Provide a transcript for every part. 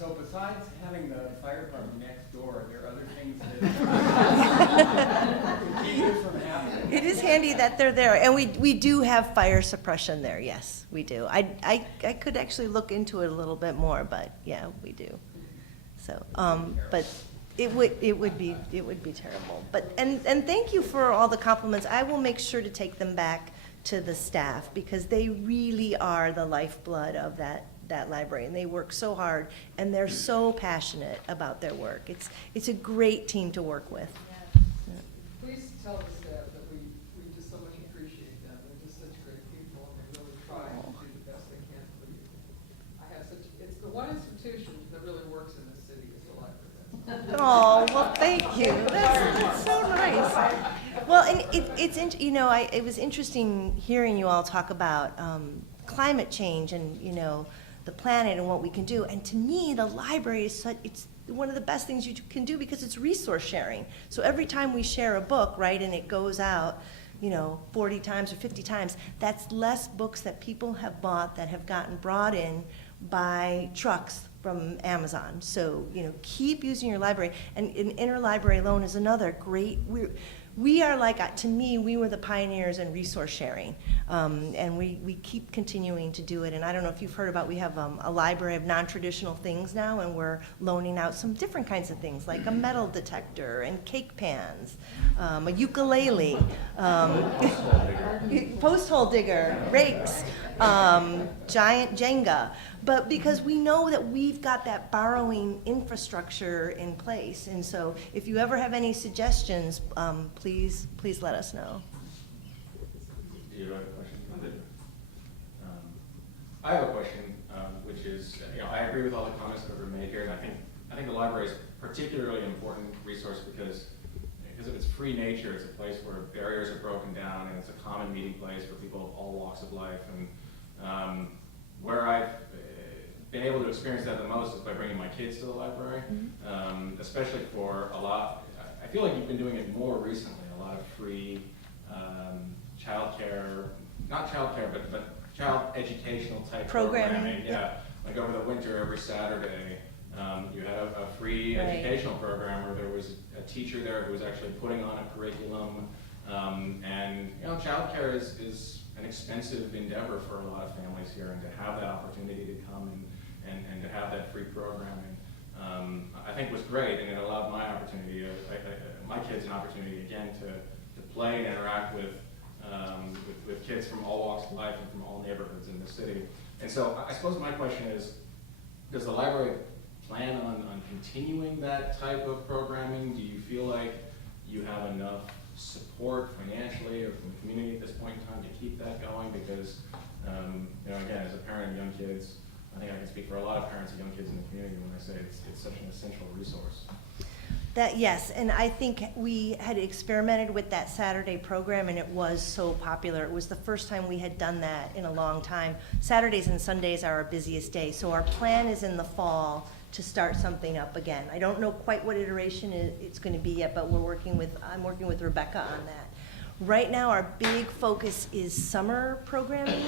So besides having the fire department next door, are there other things that keep this from happening? It is handy that they're there, and we do have fire suppression there, yes, we do. I could actually look into it a little bit more, but yeah, we do. So, but it would be terrible. But, and thank you for all the compliments. I will make sure to take them back to the staff, because they really are the lifeblood of that library, and they work so hard, and they're so passionate about their work. It's a great team to work with. Yeah. Please tell the staff that we just so much appreciate them. They're just such great people, and they really try to do the best they can for you. It's the one institution that really works in this city is the library. Oh, well, thank you. That's so nice. Well, and it was interesting hearing you all talk about climate change and, the planet and what we can do. And to me, the library it's one of the best things you can do, because it's resource sharing. So every time we share a book, right, and it goes out, 40 times or 50 times, that's less books that people have bought that have gotten brought in by trucks from Amazon. So, keep using your library. And interlibrary loan is another great, we are like, to me, we were the pioneers in resource sharing. And we keep continuing to do it. And I don't know if you've heard about, we have a library of non-traditional things now, and we're loaning out some different kinds of things, like a metal detector and cake pans, a ukulele, post hole digger, rakes, giant Jenga. But because we know that we've got that borrowing infrastructure in place. And so if you ever have any suggestions, please let us know. Do you have a question? I have a question, which is, I agree with all the comments that were made here, and I think the library is a particularly important resource because of its free nature. It's a place where barriers are broken down, and it's a common meeting place for people of all walks of life. And where I've been able to experience that the most is by bringing my kids to the library, especially for a lot. I feel like you've been doing it more recently. A lot of free childcare, not childcare, but child educational type programming. Yeah, like over the winter, every Saturday, you had a free educational program where there was a teacher there who was actually putting on a curriculum. And childcare is an expensive endeavor for a lot of families here, and to have that opportunity to come and to have that free programming, I think was great, and it allowed my opportunity, my kids an opportunity again to play and interact with kids from all walks of life and from all neighborhoods in the city. And so I suppose my question is, does the library plan on continuing that type of programming? Do you feel like you have enough support financially or from the community at this point in time to keep that going? Because, again, as a parent of young kids, I think I can speak for a lot of parents of young kids in the community when I say it's such an essential resource. Yes, and I think we had experimented with that Saturday program, and it was so popular. It was the first time we had done that in a long time. Saturdays and Sundays are our busiest days, so our plan is in the fall to start something up again. I don't know quite what iteration it's going to be yet, but I'm working with Rebecca on that. Right now, our big focus is summer programming.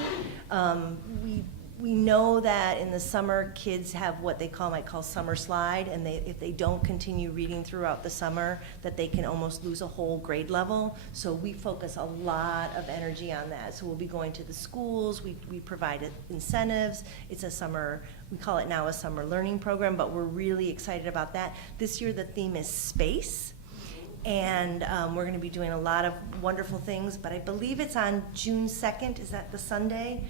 We know that in the summer, kids have what they might call summer slide, and if they don't continue reading throughout the summer, that they can almost lose a whole grade level. So we focus a lot of energy on that. So we'll be going to the schools, we provide incentives. It's we call it now a summer learning program, but we're really excited about that. This year the theme is space. And we're going to be doing a lot of wonderful things, but I believe it's on June 2nd. Is that the Sunday?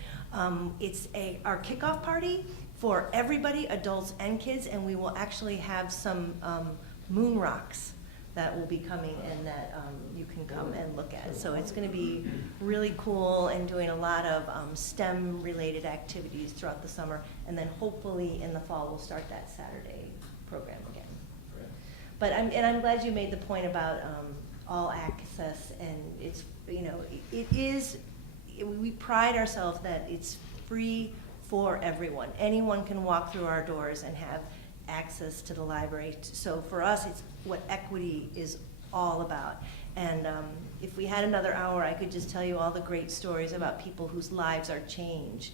It's our kickoff party for everybody, adults and kids, and we will actually have some moon rocks that will be coming and that you can come and look at. So it's going to be really cool, and doing a lot of STEM-related activities throughout the summer, and then hopefully in the fall we'll start that Saturday program again. But I'm glad you made the point about all access, and it's, we pride ourselves that it's free for everyone. Anyone can walk through our doors and have access to the library. So for us, it's what equity is all about. And if we had another hour, I could just tell you all the great stories about people whose lives are changed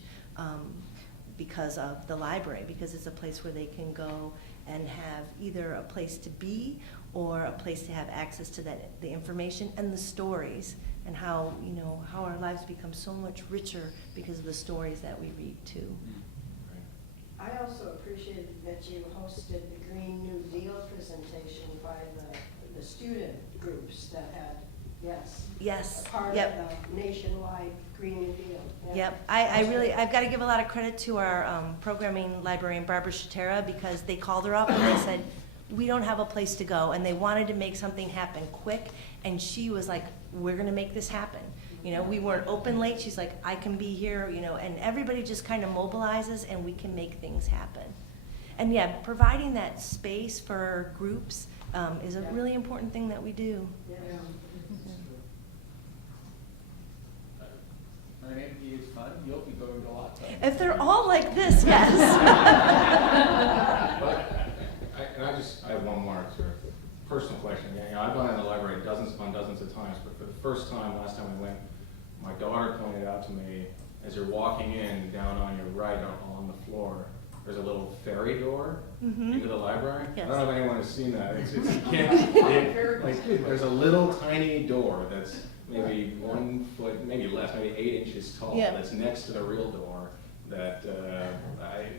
because of the library, because it's a place where they can go and have either a place to be or a place to have access to the information and the stories, and how, you know, how our lives become so much richer because of the stories that we read too. I also appreciated that you hosted the Green New Deal presentation by the student groups that had, Yes, a part yep. of the nationwide Green New Deal. Yeah. Yep, I've got to give a lot of credit to our programming librarian, Barbara Shatera, because they called her up and they said, we don't have a place to go, and they wanted to make something happen quick, and she was like, we're gonna make this happen. You know, we weren't open late, she's like, I can be here, you know, and everybody just kind of mobilizes and we can make things happen. And yeah, providing that space for groups is a really important thing that we do. Yeah. I mean, it's fun, you'll be going to a lot of. If they're all like this, yes. I have one more sort of personal question. You know, I've gone in the library dozens of times, but for the first time, last time we went, my daughter pointed out to me, as you're walking in, down on your right on the floor, there's a little ferry door into the library. Yes. I don't know if anyone has seen that. You can't, there's a little tiny door that's maybe 1 foot, maybe less, maybe 8 inches tall, Yeah. that's next to the real door that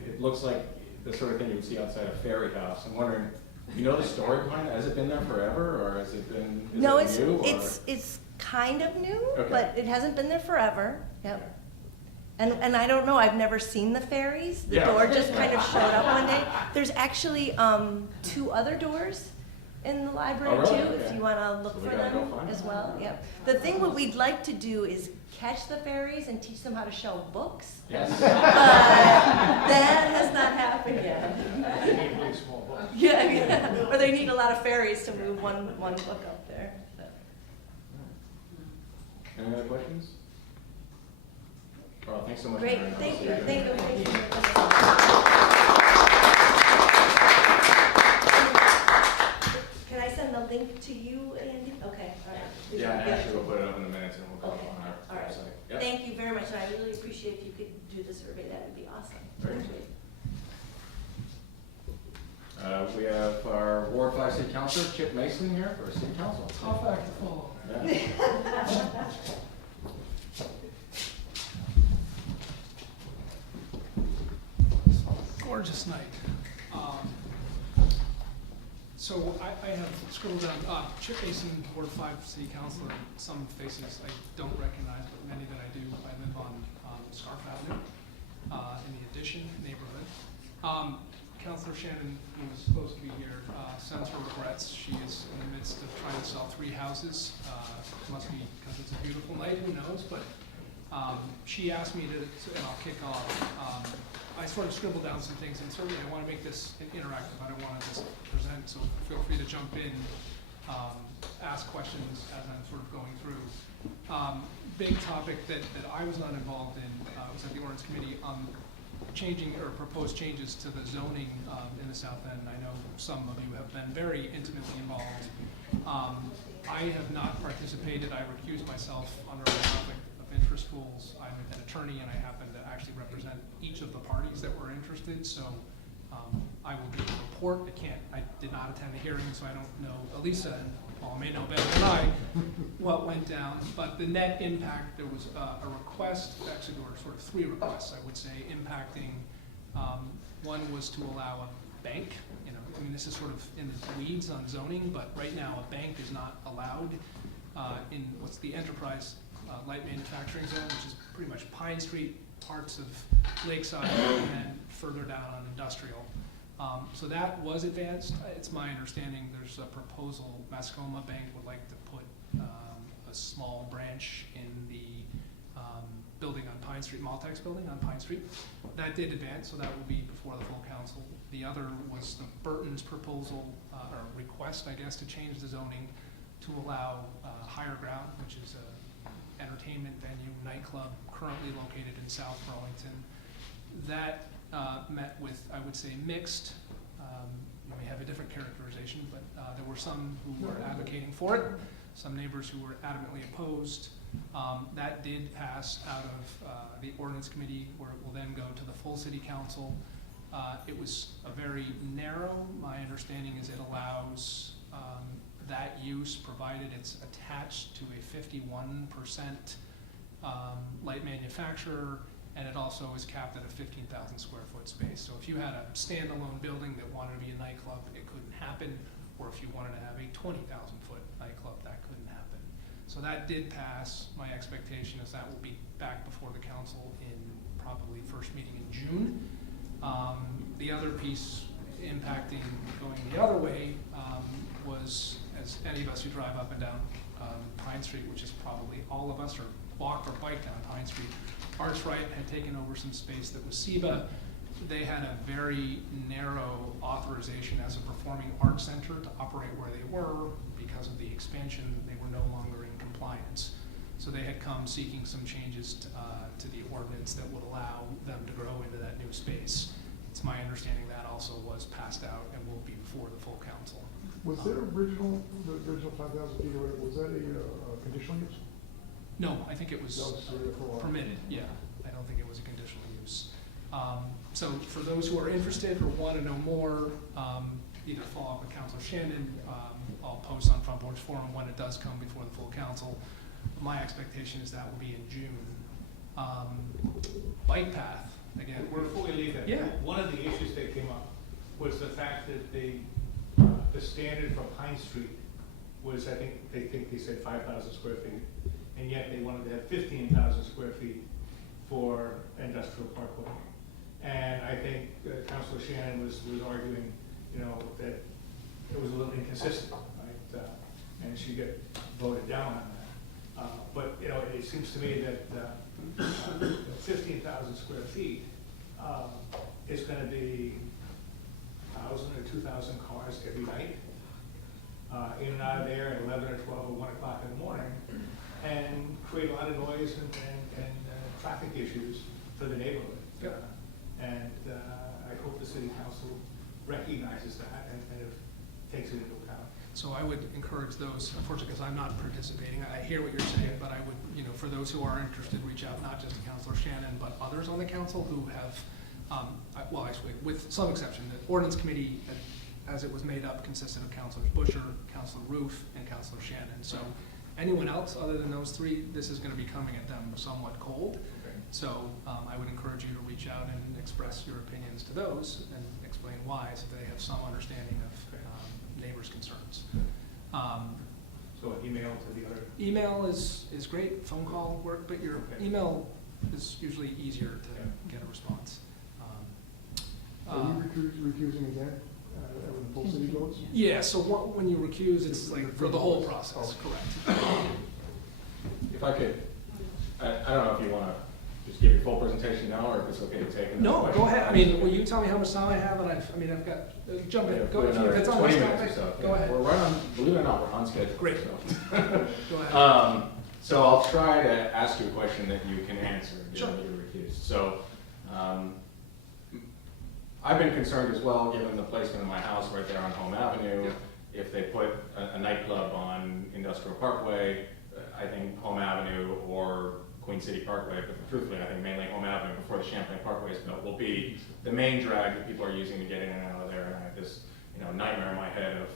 it looks like the sort of thing you would see outside a ferry house. I'm wondering, you know the story behind it? Has it been there forever, or has it been, No, is it new? Or? it's kind of new, Okay. but it hasn't been there forever. Yep. And I don't know, I've never seen the ferries. The Yeah. door just kind of showed up one day. There's actually 2 other doors in the library Oh, really? too, if Okay. you want to look So we for gotta them go find as them. well. Yep. The thing what we'd like to do is catch the ferries and teach them how to show books. Yes. That has not happened yet. They need really small books. Yeah. Or they need a lot of ferries to move one book up there. So. Any other questions? Well, thanks so much. Great, Mary. thank I'll see you, thank you, again. Can I send the link to you, Andy? Okay, all right. Yeah, actually, we'll put it up in the minutes and we'll go Okay, on all our right. website. Yep. Thank you very much, and I really appreciate if you could do the survey, that would be awesome. Great. Thank you. We have our Ward 5 City Councilor, Chip Mason, here for City Council. Tough act to follow. Yeah. Gorgeous night. So I have scrolled down, Chip Mason, Ward 5 City Councilor. Some faces I don't recognize, but many that I do. I live on Scarf Avenue in the Addition neighborhood. Councilor Shannon, who was supposed to be here, sends her regrets. She is in the midst of trying to sell 3 houses. Must be because it's a beautiful night, who knows? But she asked me to, and I'll kick off. I sort of scribbled down some things, and certainly I want to make this interactive. I don't want to just present, so feel free to jump in, ask questions as I'm sort of going through. Big topic that I was not involved in was at the ordinance committee on changing or proposed changes to the zoning in the South End. I know some of you have been very intimately involved. I have not participated. I recused myself under a conflict of interest rules. I'm an attorney and I happen to actually represent each of the parties that were interested, so I will give a report. I did not attend the hearing, so I don't know. Elisa and Paul may know better than I what went down, but the net impact, there was a request, actually there were sort of 3 requests, I would say, impacting, one was to allow a bank, you know, I mean, this is sort of in the weeds on zoning, but right now a bank is not allowed in what's the enterprise light manufacturing zone, which is pretty much Pine Street, parts of Lakeside, and further down on industrial. So that was advanced. It's my understanding there's a proposal, Mascoma Bank would like to put a small branch in the building on Pine Street, Maltex building on Pine Street. That did advance, so that will be before the full council. The other was the Burton's proposal, or request, I guess, to change the zoning to allow Higher Ground, which is a entertainment venue, nightclub, currently located in South Burlington. That met with, I would say, mixed. You may have a different characterization, but there were some who were advocating for it, some neighbors who were adamantly opposed. That did pass out of the ordinance committee, where it will then go to the full city council. It was a very narrow, my understanding is it allows that use, provided it's attached to a 51% light manufacturer, and it also is capped at a 15,000 square foot space. So if you had a standalone building that wanted to be a nightclub, it couldn't happen, or if you wanted to have a 20,000 foot nightclub, that couldn't happen. So that did pass. My expectation is that will be back before the council in probably first meeting in June. The other piece impacting going the other way was, as any of us who drive up and down Pine Street, which is probably all of us, or walk or bike down Pine Street, Arts Right had taken over some space that was SEBA. They had a very narrow authorization as a performing arts center to operate where they were. Because of the expansion, they were no longer in compliance. So they had come seeking some changes to the ordinance that would allow them to grow into that new space. It's my understanding that also was passed out and will be before the full council. Was the original 5,000 feet, or was that a conditional use? No, I think it was That was for a while. permitted, yeah. I don't think it was a conditional use. So for those who are interested or want to know more, either follow up with Councilor Shannon. I'll post on Front Porch Forum when it does come before the full council. My expectation is that will be in June. Bike path, again. Before we leave that, Yeah. one of the issues that came up was the fact that the standard for Pine Street was, I think they said 5,000 square feet, and yet they wanted to have 15,000 square feet for industrial parkway. And I think Councilor Shannon was arguing, that it was a little inconsistent, right? And she got voted down on that. But, it seems to me that 15,000 square feet is going to be 1,000 or 2,000 cars every night, in and out of there at 11 or 12 or 1 o'clock in the morning, and create a lot of noise and traffic issues for the neighborhood. Yep. I hope the city council recognizes that and takes it into account. So I would encourage those, unfortunately, because I'm not participating, I hear what you're saying, but I would, for those who are interested, reach out not just to Councilor Shannon, but others on the council who have, well, actually, with some exception, the ordinance committee, as it was made up, consisted of Councilors Busher, Councilor Roof, and Councilor Shannon. So anyone else other than those three, this is going to be coming at them somewhat cold. Okay. So I would encourage you to reach out and express your opinions to those and explain why, so they have some understanding of neighbors' concerns. So email to the other. Email is great, phone call work, but your Okay. email is usually easier to get a response. Are you recusing again, when the full city votes? Yeah, so when you recuse, it's like for the whole process, Oh. correct. If I could, I don't know if you want to just give your full presentation now, or if it's okay to take another No, question. go ahead, I mean, will you tell me how much time I have, and I've got, jump in, go if it's on 20 this minutes or topic, so. go Yeah. ahead. We're right on, believe it or not, we're on schedule. Great. So. Go ahead. So I'll try to ask you a question that you can answer, Sure. given that you're recused. So, I've been concerned as well, given the placement of my house right there on Home Avenue. Yeah. If they put a nightclub on Industrial Parkway, I think Home Avenue or Queen City Parkway, but truthfully, I think mainly Home Avenue before the Champlain Parkway is built, will be the main drag that people are using to get in and out of there. And I have this, nightmare in my head of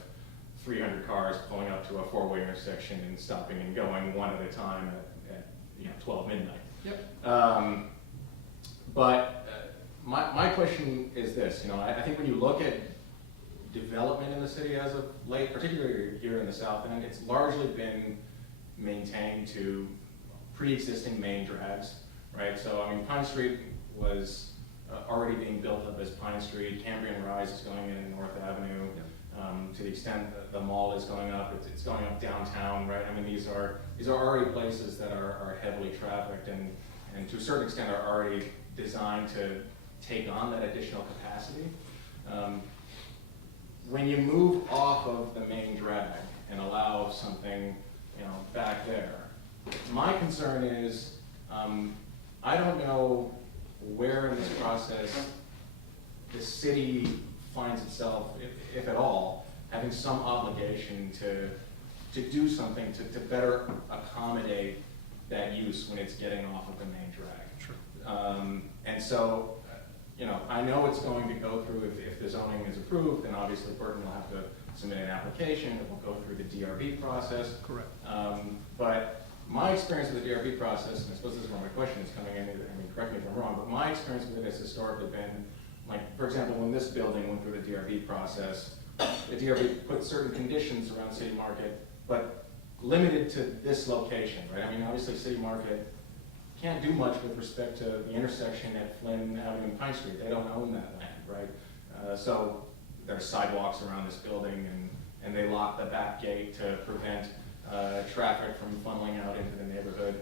300 cars pulling up to a four-way intersection and stopping and going one at a time at 12 midnight. Yep. But my question is this, I think when you look at development in the city as of late, particularly here in the South End, it's largely been maintained to pre-existing main drags, right? So, Pine Street was already being built up as Pine Street. Cambrian Rise is going in North Avenue. To the extent that the mall is going up, it's going up downtown, right? These are already places that are heavily trafficked and to a certain extent are already designed to take on that additional capacity. When you move off of the main drag and allow something, back there, my concern is, I don't know where in this process the city finds itself, if at all, having some obligation to do something to better accommodate that use when it's getting off of the main drag. Sure. And so, I know it's going to go through, if the zoning is approved, then obviously Burton will have to submit an application, it will go through the DRB process. Correct. But my experience with the DRB process, and I suppose this is where my question is coming in, correct me if I'm wrong, but my experience with it has historically been, like, for example, when this building went through the DRB process, the DRB put certain conditions around City Market, but limited to this location, right? I mean, obviously City Market can't do much with respect to the intersection at Flynn Avenue and Pine Street. They don't own that land, right? So there's sidewalks around this building, and they lock the back gate to prevent traffic from funneling out into the neighborhood.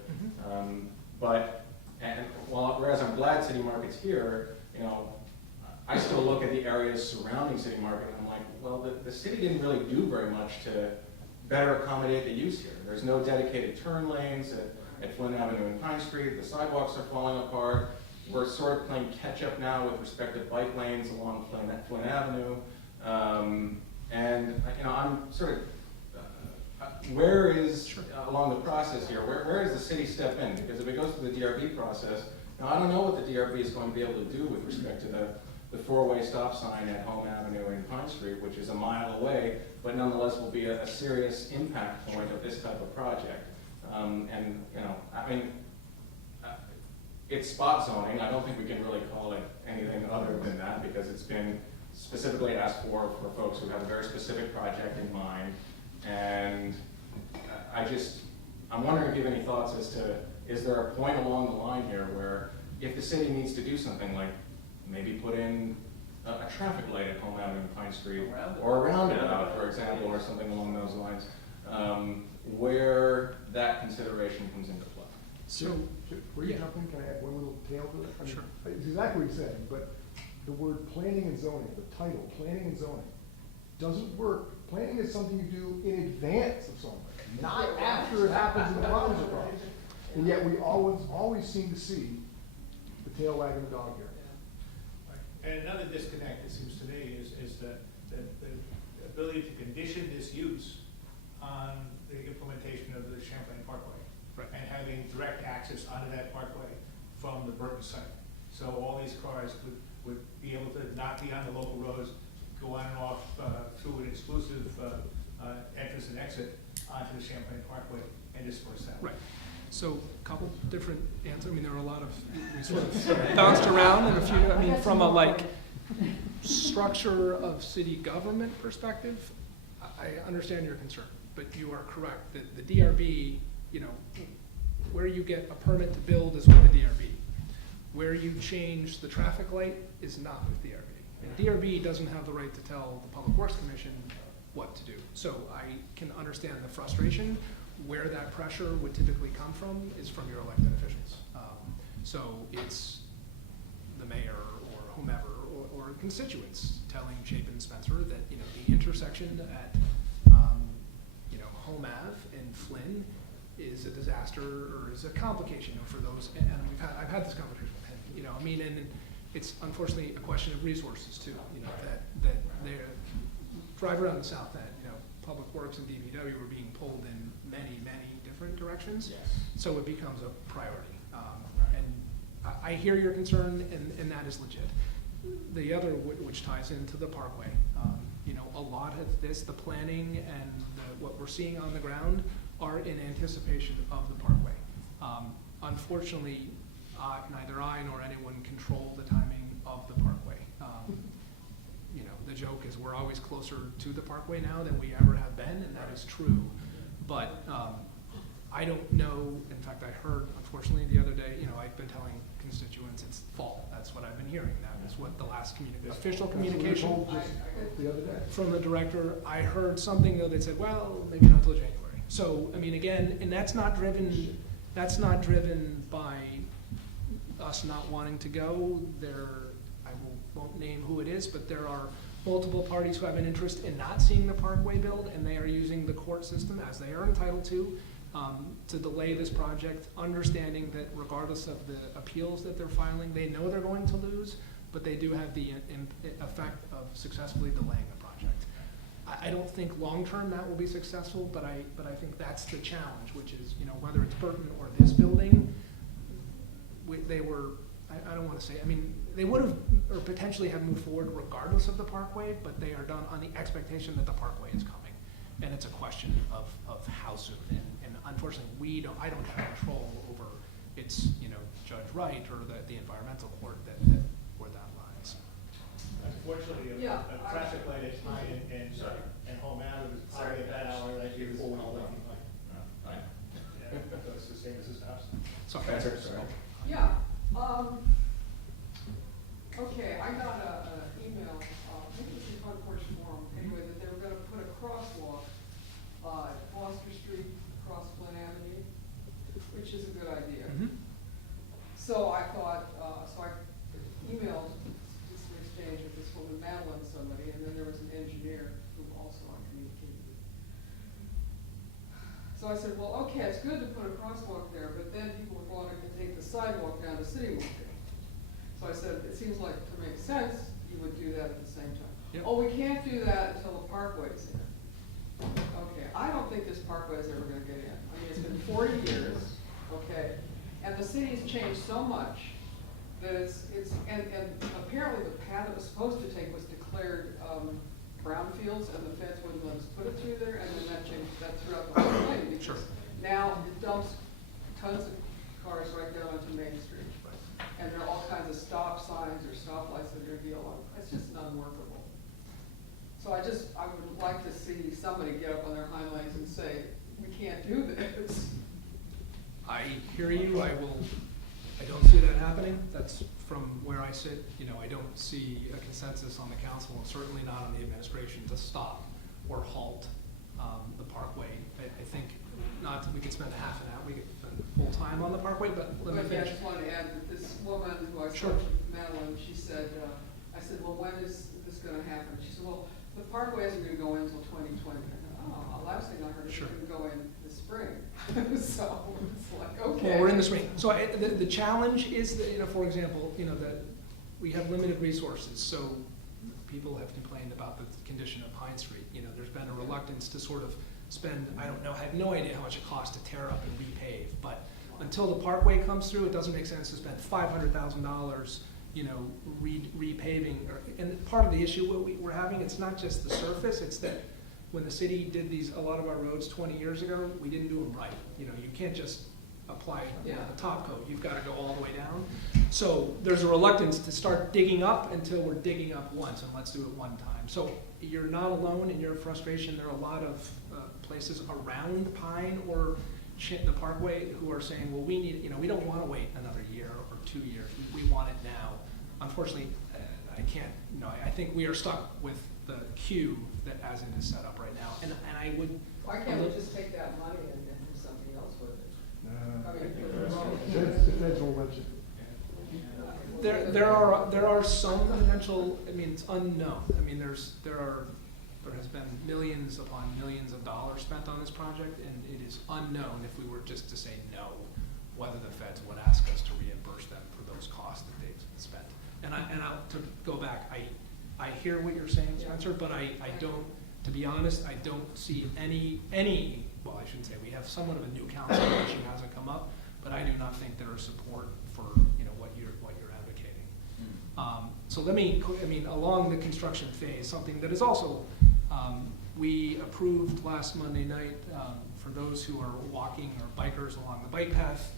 Whereas I'm glad City Market's here, I still look at the areas surrounding City Market and I'm like, well, the city didn't really do very much to better accommodate the use here. There's no dedicated turn lanes at Flynn Avenue and Pine Street. The sidewalks are falling apart. We're sort of playing catch up now with respect to bike lanes along Flynn Avenue. I'm sort of, where is, along the process here, where does the city step in? Because if it goes through the DRB process, now I don't know what the DRB is going to be able to do with respect to the four-way stop sign at Home Avenue and Pine Street, which is a mile away, but nonetheless will be a serious impact point of this type of project. It's spot zoning. I don't think we can really call it anything other than that because it's been specifically asked for folks who have a very specific project in mind. And I'm wondering if you have any thoughts as to, is there a point along the line here where if the city needs to do something like maybe put in a traffic light at Home Avenue and Pine Street, or a roundabout, for example, or something along those lines, where that consideration comes into play? So, Were you jumping, can I add one little tail to it? I mean, Sure. It's exactly what you said, but the word planning and zoning, the title, planning and zoning, doesn't work. Planning is something you do in advance of something, not after it happens in the process. And yet we always seem to see the tail wagging the dog here. And another disconnect, it seems to me, is the ability to condition this use on the implementation of the Champlain Parkway. Right. And having direct access onto that parkway from the Burton site. So all these cars would be able to not be on the local roads, go on and off through an exclusive entrance and exit onto the Champlain Parkway and disperse that. right. So a couple different answers. I mean, there are a lot of, we sort of bounced around in a few, from a structure of city government perspective, I understand your concern, but you are correct that the DRB, where you get a permit to build is with the DRB. Where you change the traffic light is not with DRB. And DRB doesn't have the right to tell the Public Works Commission what to do. So I can understand the frustration. Where that pressure would typically come from is from your elected officials. So it's the mayor or whomever or constituents telling Chapin Spencer that the intersection at Home Ave and Flynn is a disaster or is a complication for those. And I've had this conversation with him. And it's unfortunately a question of resources too. That they drive around the south end. Public Works and DPW were being pulled in many different directions. Yes. So it becomes a priority. And I hear your concern, and that is legit. The other, which ties into the Parkway, a lot of this, the planning and what we're seeing on the ground are in anticipation of the Parkway. Unfortunately, neither I nor anyone control the timing of the Parkway. The joke is we're always closer to the Parkway now than we ever have been, and that is true. But I don't know, in fact, I heard, unfortunately, the other day, I've been telling constituents it's fall. That's what I've been hearing. That is what the last official communication That's what we were told just the other day. from the director. I heard something though that said, well, maybe not till January. So, again, and that's not driven by us not wanting to go. I won't name who it is, but there are multiple parties who have an interest in not seeing the Parkway build, and they are using the court system, as they are entitled to delay this project, understanding that regardless of the appeals that they're filing, they know they're going to lose, but they do have the effect of successfully delaying the project. I don't think long-term that will be successful, but I think that's the challenge, which is, you know, whether it's Burton or this building, they were, I don't wanna say, I mean, they would have, or potentially have moved forward regardless of the parkway, but they are done on the expectation that the parkway is coming. And it's a question of how soon, and unfortunately, I don't have control over, it's, you know, Judge Wright or the environmental court where that lies. Unfortunately, Yeah, a traffic light at Pine and Home Avenue is probably at that hour, that you're always working. Fine. Yeah, so it's the same as his house. Sorry. Spencer, sorry. Yeah, okay, I got an email, maybe it was in Front Porch Forum, anyway, that they were gonna put a crosswalk, at Foster Street across Flint Avenue, which is a good idea. Mhm. So I thought, so I emailed, just an exchange with this woman Madeline, somebody, and then there was an engineer who also I communicated with. So I said, well, okay, it's good to put a crosswalk there, but then people are wanting to take the sidewalk down to City Market. So I said, it seems like to make sense, you would do that at the same time. Yep. Oh, we can't do that until the parkway's in. Okay, I don't think this parkway is ever gonna get in. I mean, it's been 40 years, okay, and the city's changed so much that and apparently the path it was supposed to take was declared, brownfields, and the feds wouldn't let us put it through there, and then that changed, that threw out the whole thing, Sure. because now it dumps tons of cars right down onto Main Street. And there are all kinds of stop signs or stoplights that are gonna be along, it's just unworkable. So I would like to see somebody get up on their hind legs and say, we can't do this. I hear you, I don't see that happening, that's from where I sit, you know, I don't see a consensus on the council, and certainly not on the administration, to stop or halt, the parkway. I think, we could spend half an hour, we could spend full time on the parkway, but let me But yeah, I finish. just wanted to add that this woman who I Sure. spoke to, Madeline, she said, I said, well, when is this gonna happen? She said, well, the parkway isn't gonna go in until 2020. I thought, oh, last thing I heard, it's Sure. gonna go in this spring. So it's like, okay. Well, we're in the spring. So the challenge is that, you know, for example, you know, that we have limited resources, so people have complained about the condition of Pine Street. You know, there's been a reluctance to sort of spend, I don't know, I have no idea how much it costs to tear up and repave, but until the parkway comes through, it doesn't make sense to spend $500,000, you know, repaving. And part of the issue we're having, it's not just the surface, it's that when the city did a lot of our roads 20 years ago, we didn't do them right. You know, you can't just apply, you know, the top coat, you've gotta go all the way down. So there's a reluctance to start digging up until we're digging up once, and let's do it one time. So you're not alone in your frustration. There are a lot of places around Pine or the Parkway who are saying, well, we need, you know, we don't wanna wait another year or 2 years, we want it now. Unfortunately, I can't, you know, I think we are stuck with the queue that as it is set up right now, and I would. Why can't we just take that money and do something else with it? I mean, The feds will let you. There are some potential, I mean, it's unknown. I mean, there has been millions upon millions of dollars spent on this project, and it is unknown if we were just to say no, whether the feds would ask us to reimburse them for those costs that they've spent. And to go back, I hear what you're saying, Spencer, but I don't, to be honest, I don't see any, well, I shouldn't say, we have somewhat of a new council, the issue hasn't come up, but I do not think there is support for, you know, what you're advocating. So let me, I mean, along the construction phase, something that is also, we approved last Monday night, for those who are walking or bikers along the bike path.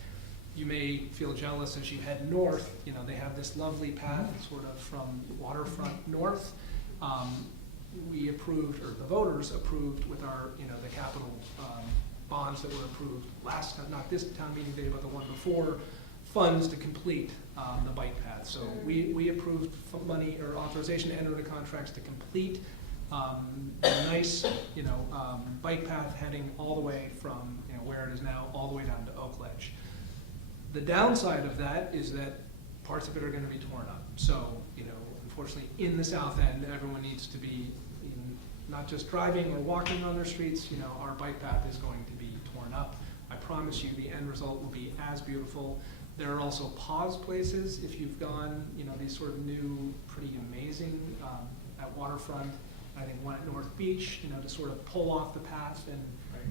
You may feel jealous as you head north, you know, they have this lovely path sort of from waterfront north. We approved, or the voters approved with our, you know, the capital bonds that were approved last, not this town meeting day, but the one before, funds to complete the bike path. So we approved money or authorization to enter into contracts to complete a nice, you know, bike path heading all the way from, you know, where it is now, all the way down to Oak Ledge. The downside of that is that parts of it are going to be torn up. So, you know, unfortunately, in the south end, everyone needs to be not just driving or walking on their streets. You know, our bike path is going to be torn up. I promise you the end result will be as beautiful. There are also pause places if you've gone, you know, these sort of new, pretty amazing at Waterfront I think one at North Beach, to sort of pull off the path and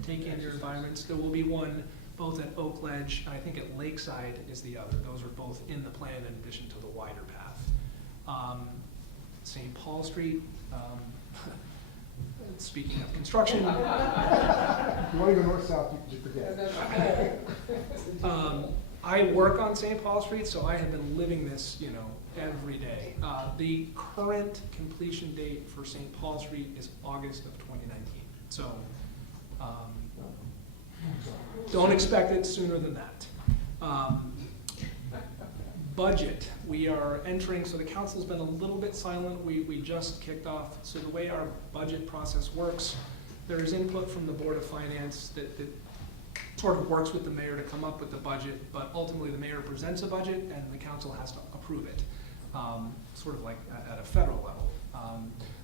take in your environments. There will be one both at Oak Ledge, and I think at Lakeside is the other. Those are both in the plan in addition to the wider path. St. Paul Street, speaking of construction, If you want to go north-south, you forget. I work on St. Paul Street, so I have been living this, every day. The current completion date for St. Paul Street is August of 2019. So don't expect it sooner than that. Budget, we are entering, so the council's been a little bit silent. We just kicked off. So the way our budget process works, there is input from the Board of Finance that sort of works with the mayor to come up with the budget, but ultimately the mayor presents a budget and the council has to approve it, sort of like at a federal level.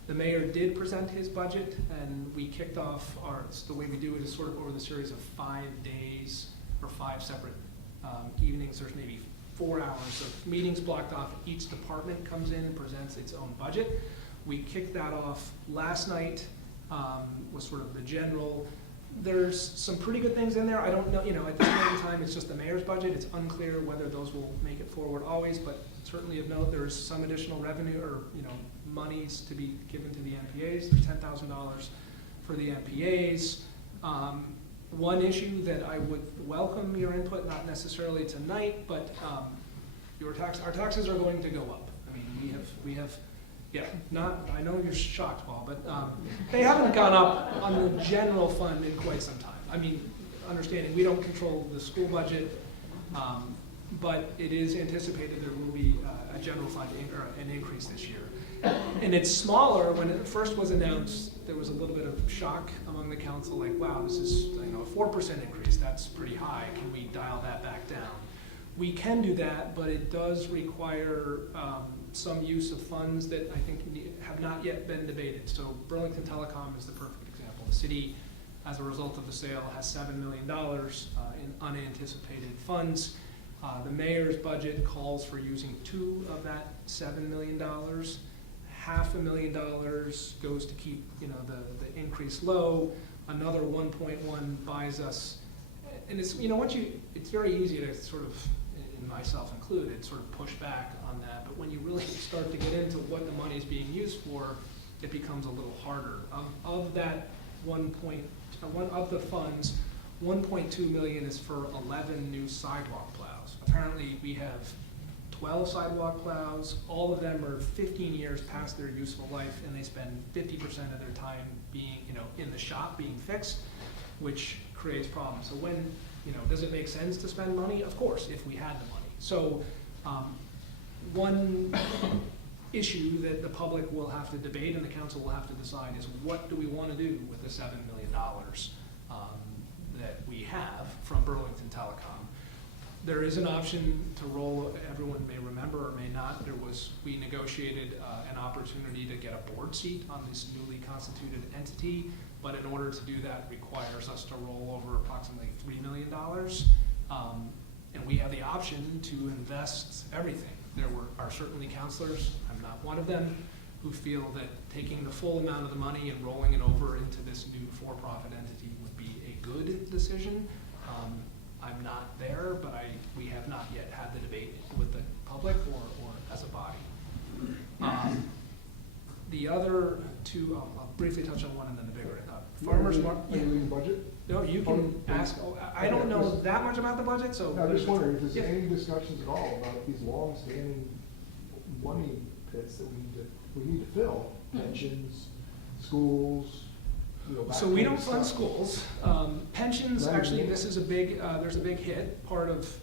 The mayor did present his budget, and we kicked off the way we do it is sort of over the series of 5 days or 5 separate evenings. There's maybe 4 hours of meetings blocked off. Each department comes in and presents its own budget. We kicked that off last night, was sort of the general. There's some pretty good things in there. I don't know, at this point in time, it's just the mayor's budget. It's unclear whether those will make it forward always, but certainly of note, there's some additional revenue or, monies to be given to the MPAs. There's $10,000 for the MPAs. One issue that I would welcome your input, not necessarily tonight, but our taxes are going to go up. I mean, we have, I know you're shocked, Paul, but they haven't gone up on the general fund in quite some time. I mean, understanding we don't control the school budget, but it is anticipated there will be a general fund or an increase this year. And it's smaller. When it first was announced, there was a little bit of shock among the council, like, wow, this is a 4% increase. That's pretty high. Can we dial that back down? We can do that, but it does require some use of funds that I think have not yet been debated. So Burlington Telecom is the perfect example. The city, as a result of the sale, has $7 million in unanticipated funds. The mayor's budget calls for using 2 of that $7 million. $500,000 goes to keep the increase low. Another 1.1 buys us, and it's it's very easy to sort of, and myself included, sort of push back on that. But when you really start to get into what the money is being used for, it becomes a little harder. Of that of the funds, 1.2 million is for 11 new sidewalk plows. Apparently, we have 12 sidewalk plows. All of them are 15 years past their useful life, and they spend 50% of their time being, in the shop being fixed, which creates problems. So when, does it make sense to spend money? Of course, if we had the money. So one issue that the public will have to debate and the council will have to decide is, what do we want to do with the $7 million that we have from Burlington Telecom? There is an option to roll, everyone may remember or may not, we negotiated an opportunity to get a board seat on this newly constituted entity, but in order to do that requires us to roll over approximately $3 million. And we have the option to invest everything. There are certainly counselors, I'm not one of them, who feel that taking the full amount of the money and rolling it over into this new for-profit entity would be a good decision. I'm not there, but we have not yet had the debate with the public or as a body. The other two, I'll briefly touch on one and then the bigger. Farmers market. Are you reading budget? No, you can ask. I don't know that much about the budget, so. I'm just wondering if there's Yeah. any discussions at all about these long-standing money pits that we need to fill, pensions, schools, So we don't fund schools. Pensions, actually, this is a big, there's a big hit. Part of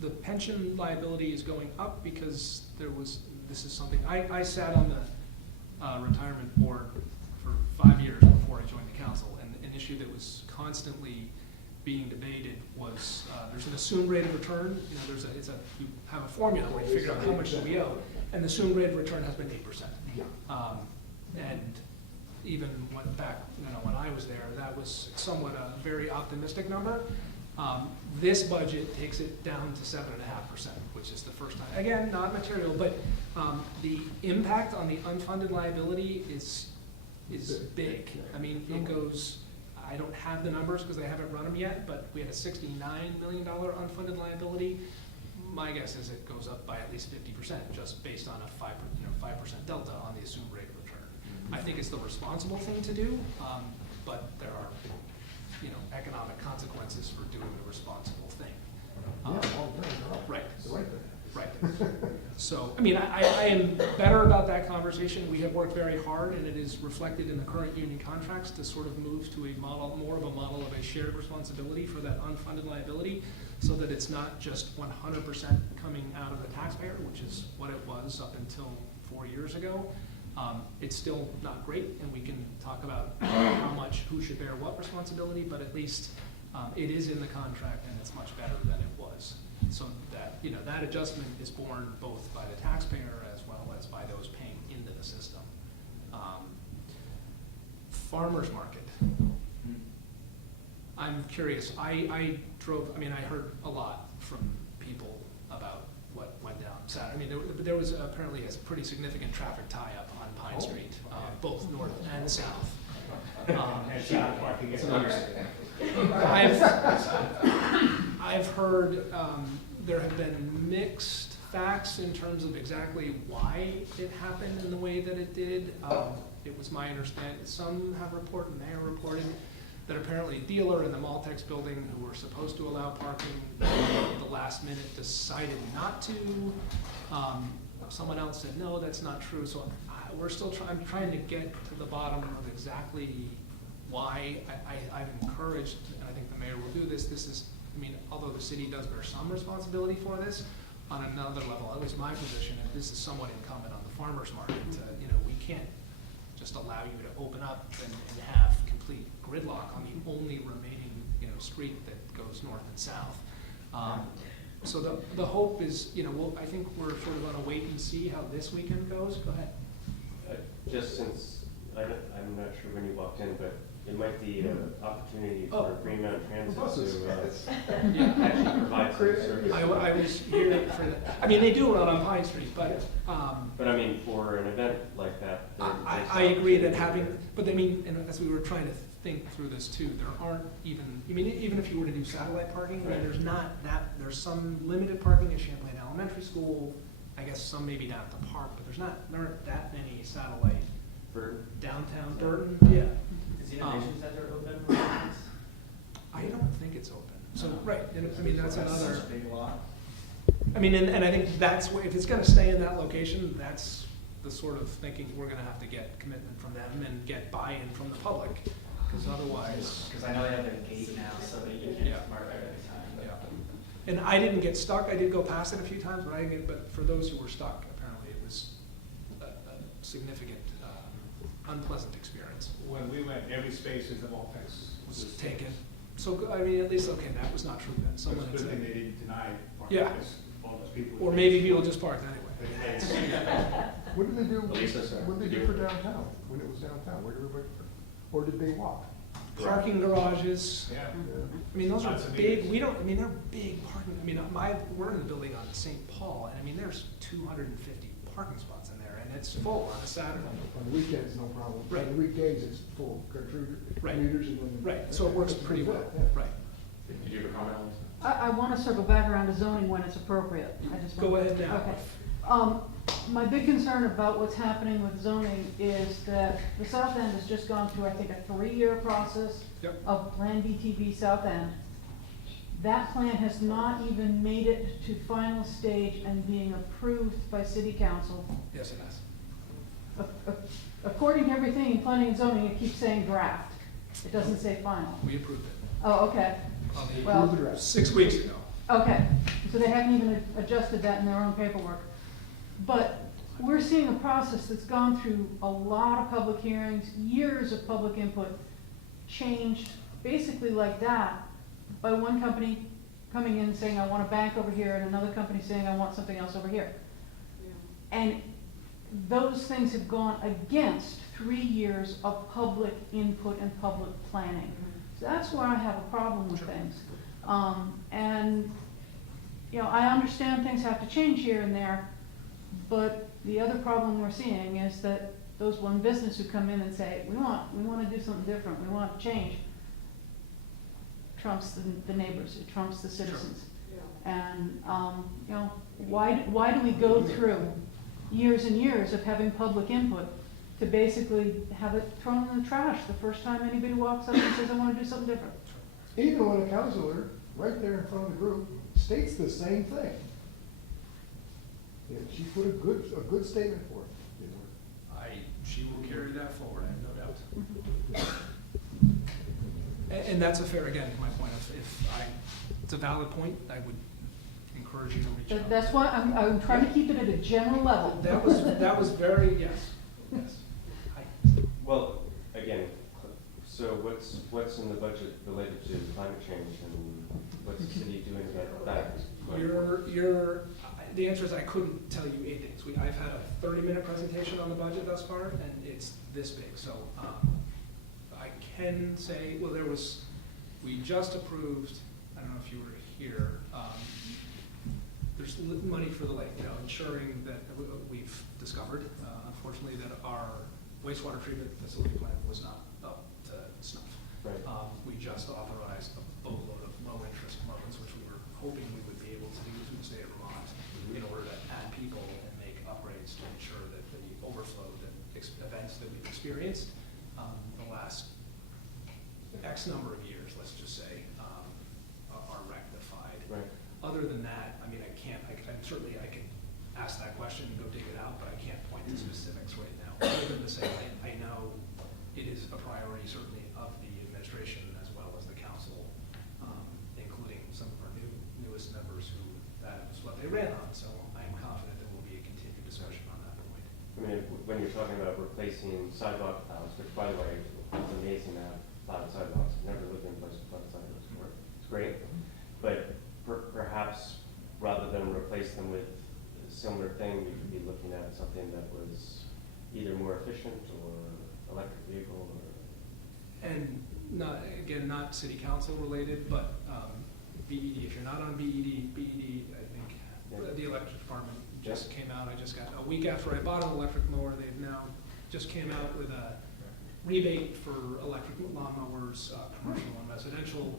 the pension liability is going up because this is something, I sat on the retirement board for 5 years before I joined the council, and an issue that was constantly being debated was there's an assumed rate of return. You have a formula where you figure out how much do we owe, and the assumed rate of return has been 8%. And even when I was there, that was somewhat a very optimistic number. This budget takes it down to 7.5%, which is the first time. Again, not material, but the impact on the unfunded liability is big. I mean, it goes, I don't have the numbers because I haven't run them yet, but we had a $69 million unfunded liability. My guess is it goes up by at least 50% just based on a 5% delta on the assumed rate of return. I think it's the responsible thing to do, but there are, economic consequences for doing the responsible thing. Right. Right. So, I mean, I am better about that conversation. We have worked very hard, and it is reflected in the current union contracts to sort of move to a model, more of a model of a shared responsibility for that unfunded liability, so that it's not just 100% coming out of the taxpayer, which is what it was up until 4 years ago. It's still not great, and we can talk about who should bear what responsibility, but at least it is in the contract, and it's much better than it was. So that, that adjustment is borne both by the taxpayer as well as by those paying into the system. Farmers market. I'm curious. I heard a lot from people about what went down Saturday. I mean, there was apparently a pretty significant traffic tie-up on Pine Street, both north and south. I've heard there have been mixed facts in terms of exactly why it happened in the way that it did. It was my understanding, some have reported, and they are reporting, that apparently a dealer in the Maltex building who were supposed to allow parking at the last minute decided not to. Someone else said, no, that's not true. So I'm trying to get to the bottom of exactly why. I've encouraged, and I think the mayor will do this, although the city does bear some responsibility for this, on another level, at least my position, and this is somewhat incumbent on the farmers market, we can't just allow you to open up and have complete gridlock on the only remaining, street that goes north and south. So the hope is, I think we're sort of going to wait and see how this weekend goes. Go ahead. Just since, I'm not sure when you walked in, but it might be an opportunity for Green Mountain Transit to actually provide some service. I was here for that. I mean, they do run on Pine Street, but. But I mean, for an event like that. I agree that but I mean, and as we were trying to think through this too, there aren't even, even if you were to do satellite parking, right. There's some limited parking at Champlain Elementary School, I guess some maybe down at the park, but there aren't that many satellite. Burton? Downtown Burton, yeah. Is the Innovation Center open? I don't think it's open. So, right, and that's another. Such a big lot. And I think that's where, if it's gonna stay in that location, that's the sort of thinking we're gonna have to get commitment from them and get buy-in from the public, because otherwise. Because I know they have their gate now, so that you can't park there every time. And I didn't get stuck. I did go past it a few times, but for those who were stuck, apparently it was a significant, unpleasant experience. When we went, every space in the Maltex Was taken. So, at least, okay, that was not true then. It's a Someone had good thing said, they didn't deny parking. Yeah. Because all those people. or maybe people just parked anyway. What did they do, Lisa, sir. what did they do for downtown, when it was downtown, where did everybody, or did they walk? Parking garages. Yeah. Those are Lots of big, meters. they're big parking, we're in the building on St. Paul, and there's 250 parking spots in there, and it's full on a Saturday. On the weekends, no problem. Right. On the weekdays, it's full, Right. commuters and then. Right, so it works pretty well, Yeah. right. Did you have a comment on this? I want to circle back around to zoning when it's appropriate. I just Go want- ahead now. Okay. My big concern about what's happening with zoning is that the South End has just gone through, I think, a 3-year process Yep. of Plan BTV South End. That plan has not even made it to final stage and being approved by city council. Yes, it has. According to everything in planning and zoning, it keeps saying draft. It doesn't say final. We approved it. Oh, okay. Well, Approve the draft. 6 weeks ago. Okay, so they haven't even adjusted that in their own paperwork. But we're seeing a process that's gone through a lot of public hearings, years of public input, changed basically like that by one company coming in and saying, I want a bank over here, and another company saying, I want something else over here. And those things have gone against 3 years of public input and public planning. So that's where I have a problem with things. And, you know, I understand things have to change here and there, but the other problem we're seeing is that those one business who come in and say, we want to do something different, we want to change, trumps the neighbors, it trumps the citizens. Yeah. And, you know, why do we go through years and years of having public input to basically have it thrown in the trash the first time anybody walks up and says, I want to do something different? Even when a counselor, right there in front of the group, states the same thing. Yeah, she put a good statement forth. She will carry that forward, I have no doubt. And that's a fair, again, my point, it's a valid point, I would encourage you to reach out. That's why I'm trying to keep it at a general level. That was very, yes. Well, again, so what's in the budget related to climate change and what's the city doing about that? The answer is I couldn't tell you 8 things. I've had a 30-minute presentation on the budget thus far, and it's this big. So I can say, well, we just approved, I don't know if you were here, there's money for the lake, ensuring that we've discovered, unfortunately, that our wastewater treatment facility plan was not up to snuff. Right. We just authorized a boatload of low-interest loans, which we were hoping we would be able to do through the state of Vermont in order to add people and make upgrades to ensure that the overflow events that we've experienced the last X number of years, let's just say, are rectified. Right. Other than that, I mean, I certainly I can ask that question and go dig it out, but I can't point to specifics right now. Other than to say, I know it is a priority certainly of the administration as well as the council, including some of our newest members who that was what they ran on. So I am confident there will be a continued discussion on that point. I mean, when you're talking about replacing sidewalk tiles, which by the way, it's amazing to have plowed sidewalks. I've never lived in a place with plowed sidewalks before. It's great. But perhaps rather than replace them with a similar thing, we could be looking at something that was either more efficient or electric vehicle or. And not city council related, but BED. If you're not on BED, I think the electric department just came out. I just got a week after I bought an electric mower. They've now just came out with a rebate for electric lawnmowers, commercial and residential.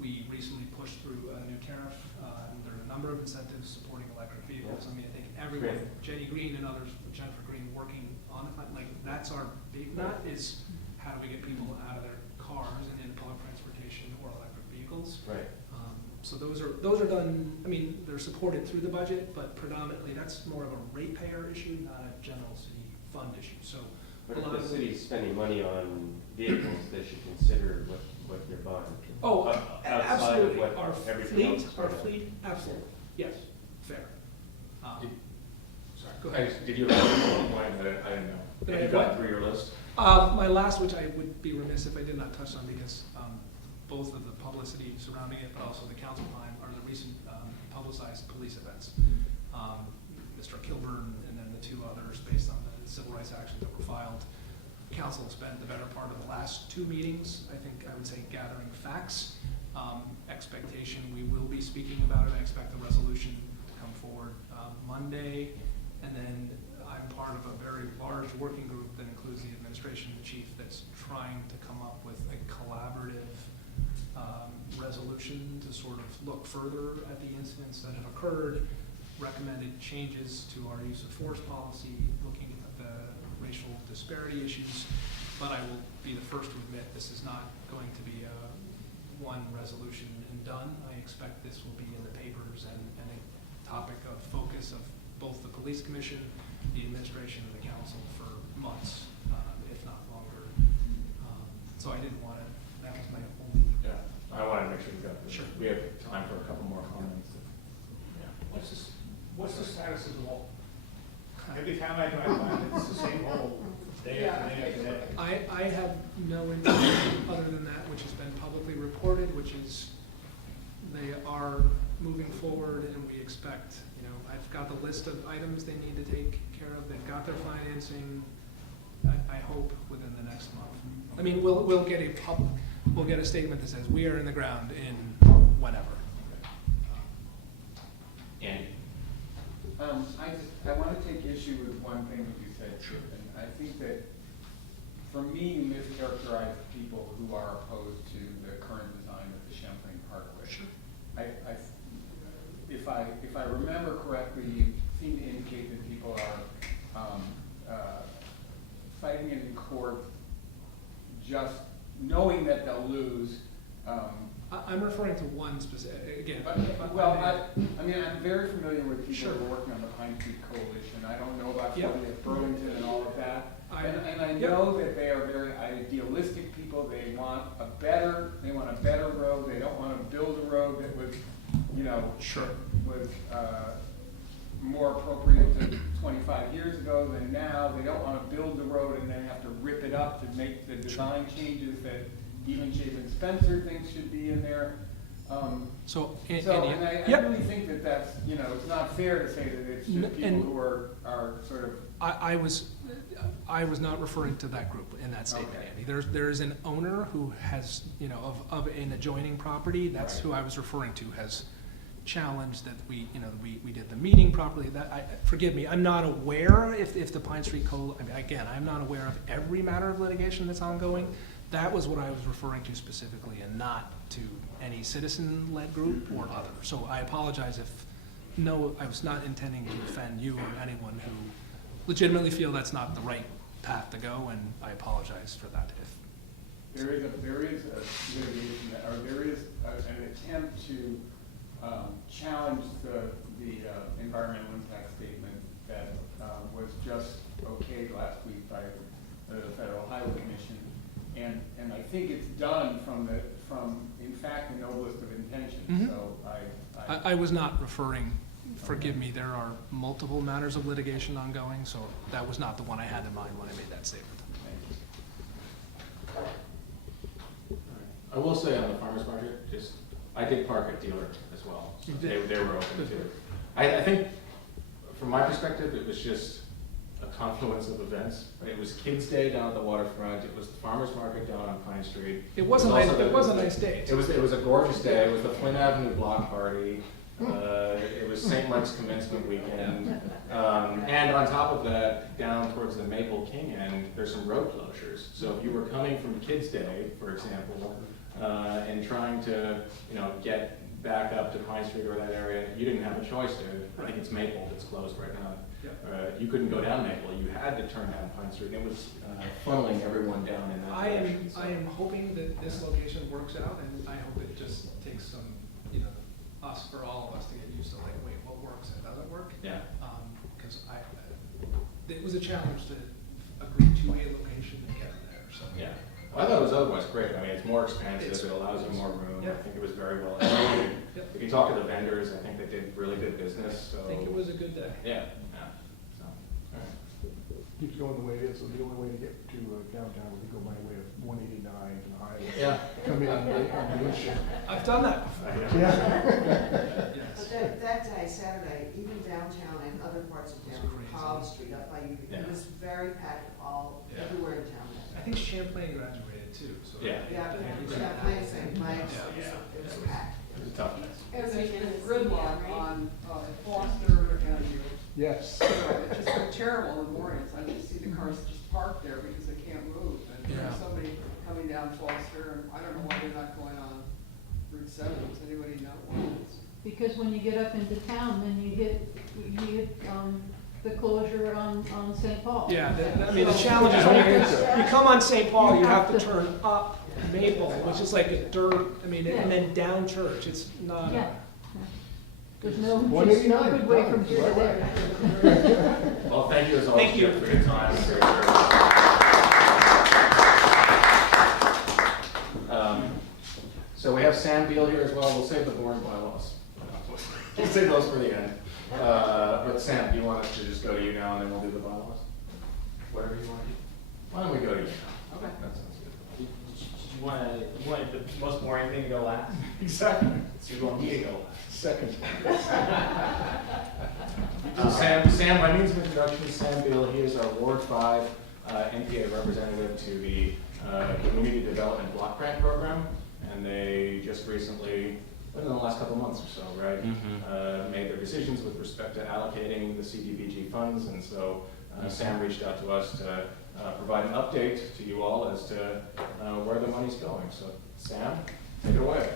We recently pushed through a new tariff, and there are a number of incentives supporting electric vehicles. I mean, I think everyone, Jenny Green and others, Jennifer Green, working on it. Like that's our big nut is how do we get people out of their cars and into public transportation or electric vehicles. Right. So those are done. I mean, they're supported through the budget, but predominantly that's more of a ratepayer issue, not a general city fund issue. So. But if the city's spending money on vehicles, they should consider what they're buying. Oh, outside of absolutely. what Our everything else fleet, is our going on. fleet, absolutely. Yes, fair. Sorry, go I ahead. did you have one point that I didn't know? Did I Have you have gone what? through your list? My last, which I would be remiss if I did not touch on because both of the publicity surrounding it, but also the council time, are the recent publicized police events. Mr. Kilburn and then the two others based on the civil rights actions that were filed. Council spent the better part of the last 2 meetings, I think I would say, gathering facts. Expectation, we will be speaking about it. I expect the resolution to come forward Monday. And then I'm part of a very large working group that includes the administration, the chief, that's trying to come up with a collaborative resolution to sort of look further at the incidents that have occurred, recommended changes to our use of force policy, looking at the racial disparity issues. But I will be the first to admit this is not going to be one resolution and done. I expect this will be in the papers and a topic of focus of both the police commission, the administration, and the council for months, if not longer. So I didn't want to, that was my only. Yeah, I wanted to make sure we got this. Sure. We have time for a couple more comments. Yeah. What's the status of the hole? Every time I drive by, it's the same hole, day after day after day. I have no information other than that which has been publicly reported, which is they are moving forward and we expect, I've got the list of items they need to take care of. They've got their financing, I hope, within the next month. I mean, we'll get a statement that says we are in the ground in whatever. Andy? I want to take issue with one thing that you said. Sure. And I think that, for me, you mischaracterize people who are opposed to the current design of the Champlain Parkway. Sure. If I remember correctly, you seem to indicate that people are fighting it in court, just knowing that they'll lose. I'm referring to one specific, again. Well, I mean, I'm very familiar with people Sure. who are working on the Pine Street Coalition. I don't know about Yep. somebody at Burlington and all of that. And I Yep. know that they are very idealistic people. They want a better road. They don't want to build a road that was, Sure. was more appropriate to 25 years ago than now. They don't want to build the road and then have to rip it up to make the design changes that even Chapin Spencer thinks should be in there. So, And I yep. really think that that's, it's not fair to say that it's just people And- who are sort of, I was not referring to that group in that statement, Okay. Andy. There is an owner who has, of an adjoining property, that's Right. who I was referring to, has challenged that we did the meeting properly. Forgive me, I'm not aware if the Pine Street again, I'm not aware of every matter of litigation that's ongoing. That was what I was referring to specifically, and not to any citizen-led group or other. So I apologize I was not intending to offend you or anyone who legitimately feel that's not the right path to go, and I apologize for that. there is a litigation, or there is an attempt to challenge the environmental impact statement that was just okayed last week by the Federal Highway Commission. And I think it's done from in fact, the noblest of intentions. Mhm. So I was not referring, forgive me, there are multiple matters of litigation ongoing, so that was not the one I had in mind when I made that statement. I will say on the farmer's market, I did park at Dealer as well. So You did? they were open too. I think, from my perspective, it was just a confluence of events. It was Kids Day down at the waterfront. It was the farmer's market down on Pine Street. It was a nice day. It was a gorgeous day. It was the Flint Avenue Block Party. It was St. Mike's commencement weekend. And on top of that, down towards the Maple King end, there's some road closures. So if you were coming from Kids Day, for example, and trying to, get back up to Pine Street or that area, you didn't have a choice there. I think it's Maple that's closed right now. You couldn't go down Maple. You had to turn down Pine Street, and it was funneling everyone down in that direction. I am hoping that this location works out, and I hope it just takes some, for all of us to get used to, wait, what works and doesn't work? Yeah. Because it was a challenge to agree to a location and get there, so. Yeah. Well, I thought it was otherwise great. I mean, it's more expansive, it allows you more room. Yeah. I think it was very well executed. Yep. If you talk to the vendors, I think they did really good business, so. I think it was a good day. Yeah, yeah. So, all right. Keeps going the way it is, so the only way to get to downtown would be go by way of 189 to the highway. Yeah. Come in on the windshield. I've done that before. Yeah. Yes. But that day, Saturday, even downtown and other parts of town, crazy. College Street, up by you, Yeah. it was very packed Yeah. everywhere in town. I think Champlain graduated too, so. Yeah. Yeah, Yeah. Chaplain, St. Mike's, Yeah. it was packed. It was a tough day. And there's been gridlock on Foster and Yes. it's just been terrible in the mornings. I just see the cars just parked there because they can't move. And Yeah. there's somebody coming down Foster, and I don't know why they're not going on Route 7. Does anybody know why? Because when you get up into town, then you hit, the closure on St. Paul. Yeah, the challenge is when you come on St. Paul, you have to turn up Maple, which is like a dirt, and then down Church. It's not. Yeah. There's no 189. good way from here to there. Well, thank you as always, Thank you. Jeff, for your time. So we have Sam Beal here as well. We'll save the boring bylaws. We'll save those for the end. But Sam, do you want us to just go to you now and then we'll do the bylaws? Whatever you want to do. Why don't we go to you now? Okay. That sounds good. You want the most boring thing to go last? Exactly. So you want me to go last? Second. Sam, by means of introduction, Sam Beal, he is our Ward 5 NPA representative to the Community Development Block Grant Program. And they just recently within the last couple of months or so, right? Mhm. Made their decisions with respect to allocating the CDBG funds, and so Sam reached out to us to provide an update to you all as to where the money's going. So Sam, take it away.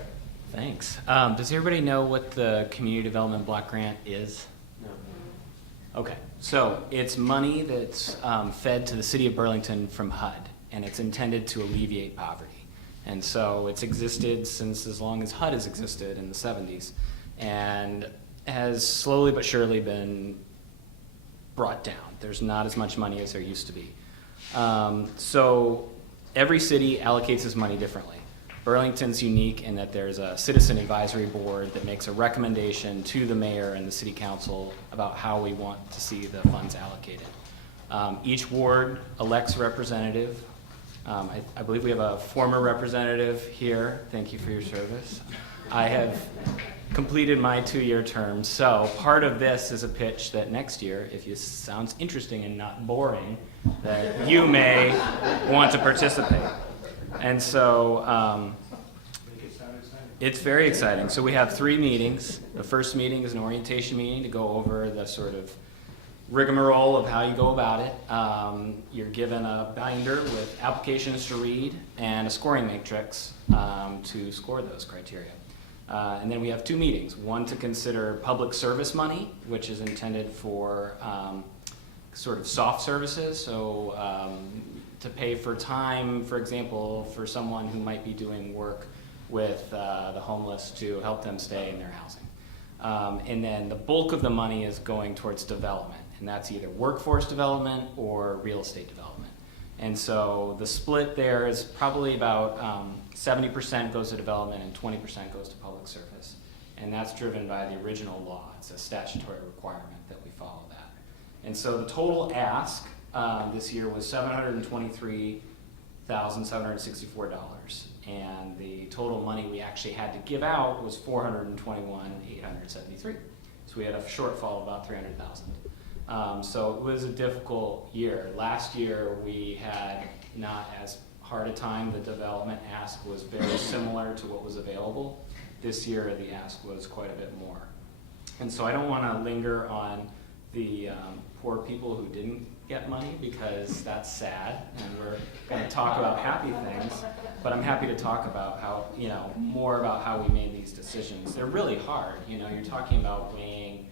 Thanks. Does everybody know what the Community Development Block Grant is? No. Okay, so it's money that's fed to the city of Burlington from HUD, and it's intended to alleviate poverty. And so it's existed since as long as HUD has existed in the 70s, and has slowly but surely been brought down. There's not as much money as there used to be. So every city allocates its money differently. Burlington's unique in that there's a citizen advisory board that makes a recommendation to the mayor and the city council about how we want to see the funds allocated. Each ward elects a representative. I believe we have a former representative here. Thank you for your service. I have completed my 2-year term, so part of this is a pitch that next year, if it sounds interesting and not boring, that you may want to participate. And so it's very exciting. So we have 3 meetings. The first meeting is an orientation meeting to go over the sort of rigmarole of how you go about it. You're given a binder with applications to read and a scoring matrix to score those criteria. And then we have 2 meetings, one to consider public service money, which is intended for sort of soft services, so to pay for time, for example, for someone who might be doing work with the homeless to help them stay in their housing. And then the bulk of the money is going towards development, and that's either workforce development or real estate development. And so the split there is probably about 70% goes to development and 20% goes to public service. And that's driven by the original law. It's a statutory requirement that we follow that. And so the total ask this year was $723,764. And the total money we actually had to give out was $421,873. So we had a shortfall of about $300,000. So it was a difficult year. Last year we had not as hard a time. The development ask was very similar to what was available. This year the ask was quite a bit more. And so I don't want to linger on the poor people who didn't get money, because that's sad, and we're going to talk about happy things, but I'm happy to talk about how, more about how we made these decisions. They're really hard. You're talking about weighing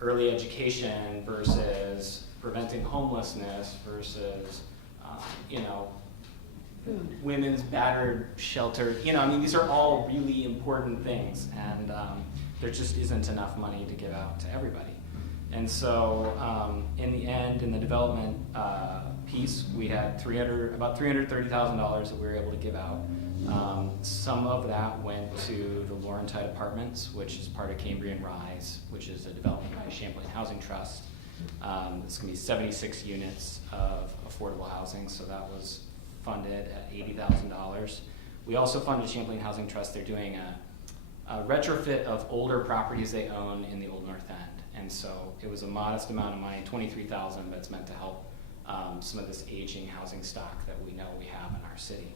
early education versus preventing homelessness versus, women's battered shelter. These are all really important things, and there just isn't enough money to give out to everybody. And so, in the end, in the development piece, we had about $330,000 that we were able to give out. Some of that went to the Laurentide Apartments, which is part of Cambrian Rise, which is a development by Champlain Housing Trust. It's going to be 76 units of affordable housing, so that was funded at $80,000. We also funded Champlain Housing Trust. They're doing a retrofit of older properties they own in the Old North End. And so it was a modest amount of money, $23,000, but it's meant to help some of this aging housing stock that we know we have in our city.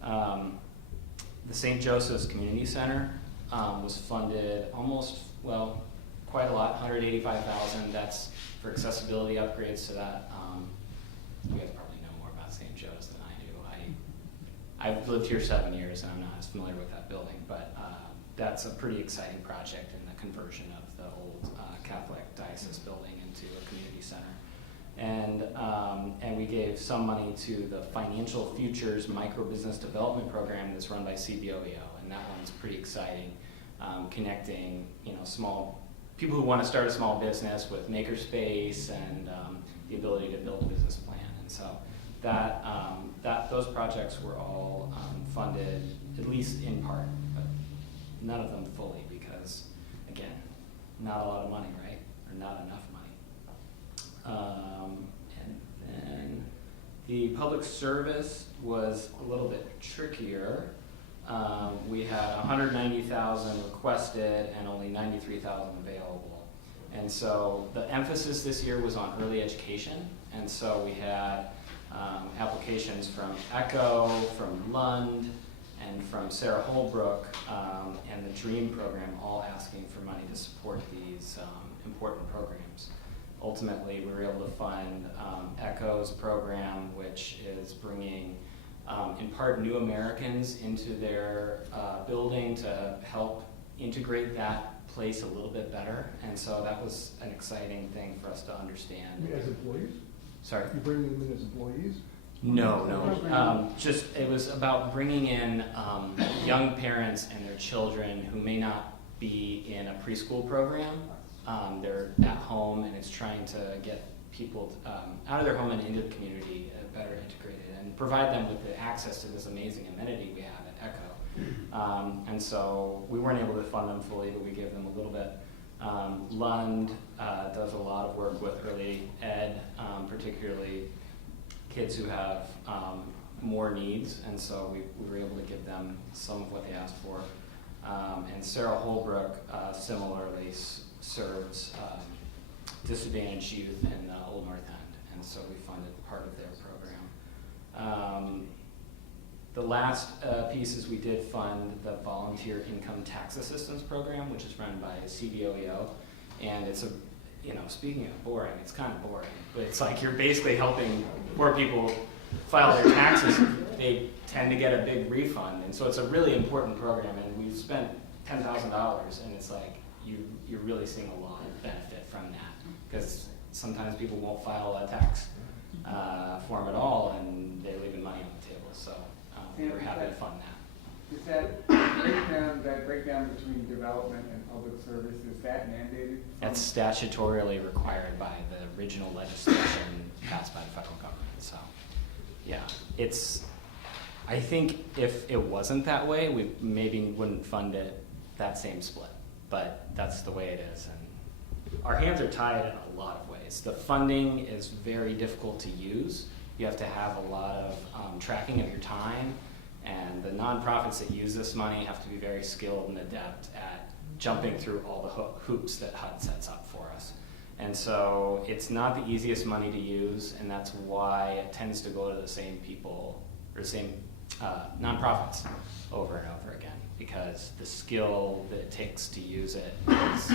The St. Joseph's Community Center was funded quite a lot, $185,000. That's for accessibility upgrades to that. You guys probably know more about St. Joe's than I do. I've lived here 7 years, and I'm not as familiar with that building, but that's a pretty exciting project in the conversion of the old Catholic diocese building into a community center. And we gave some money to the Financial Futures Micro Business Development Program that's run by CBOEO, and that one's pretty exciting, connecting small people who want to start a small business with makerspace and the ability to build a business plan. And so those projects were all funded, at least in part, but none of them fully, because again, not a lot of money, right? Or not enough money. And then the public service was a little bit trickier. We had 190,000 requested and only 93,000 available. And so the emphasis this year was on early education. And so we had applications from ECHO, from Lund, and from Sarah Holbrook and the DREAM program, all asking for money to support these important programs. Ultimately, we were able to fund ECHO's program, which is bringing, in part, new Americans into their building to help integrate that place a little bit better. And so that was an exciting thing for us to understand. As employees? Sorry? You bring them in as employees? No. Just, it was about bringing in young parents and their children who may not be in a preschool program. They're at home, and it's trying to get people out of their home and into the community better integrated and provide them with the access to this amazing amenity we have at ECHO. And so we weren't able to fund them fully, but we give them a little bit. Lund does a lot of work with early ed, particularly kids who have more needs, and so we were able to give them some of what they asked for. And Sarah Holbrook similarly serves disadvantaged youth in Old North End, and so we funded part of their program. The last piece is we did fund the Volunteer Income Tax Assistance Program, which is run by CVOEO, and it's a, speaking of boring, it's kind of boring, but it's like you're basically helping poor people file their taxes. They tend to get a big refund, and so it's a really important program, and we've spent $10,000, and it's like you're really seeing a lot of benefit from that, because sometimes people won't file a tax form at all, and they're leaving money on the table, so we're happy to fund that. Is that breakdown between development and public service, is that mandated? That's statutorily required by the original legislation passed by the federal government, so, yeah. I think if it wasn't that way, we maybe wouldn't fund it that same split, but that's the way it is, and our hands are tied in a lot of ways. The funding is very difficult to use. You have to have a lot of tracking of your time, and the nonprofits that use this money have to be very skilled and adept at jumping through all the hoops that HUD sets up for us. And so it's not the easiest money to use, and that's why it tends to go to the same people, or the same nonprofits over and over again, because the skill that it takes to use it is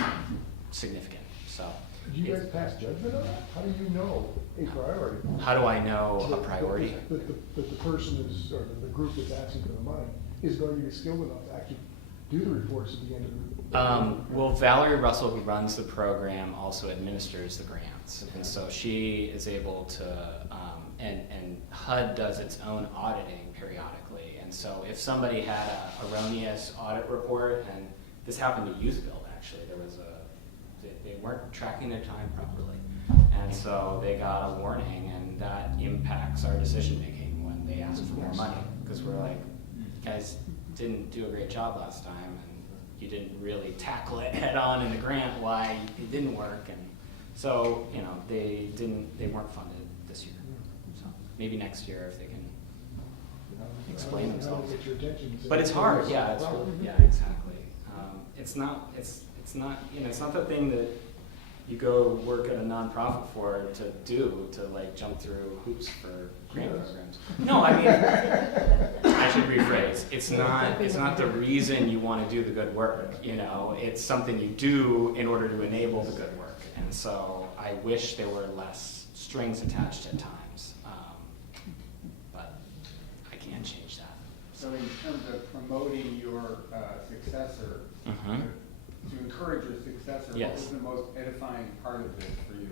significant. So, Do you guys pass judgment on that? How do you know a priority? how do I know a priority? That the person is, or the group that's asking for the money is going to be skilled enough to actually do the reports at the end of the. Well, Valerie Russell, who runs the program, also administers the grants. And so she is able to, and HUD does its own auditing periodically. And so if somebody had an erroneous audit report, and this happened to Youth Build actually, they weren't tracking their time properly. And so they got a warning, and that impacts our decision making when they ask for more money. Because we're like, you guys didn't do a great job last time, and you didn't really tackle it head on in the grant why it didn't work. And so, they weren't funded this year. So maybe next year if they can explain themselves. Get your attention and say, But it's hard, yeah, it's really, yeah, exactly. It's not the thing that you go work at a nonprofit for to do, to like jump through hoops for grant programs. No, I mean, I should rephrase. It's not the reason you want to do the good work, it's something you do in order to enable the good work. And so I wish there were less strings attached at times, but I can't change that. So in terms of promoting your successor, to encourage your successor, Yes. what was the most edifying part of this for you?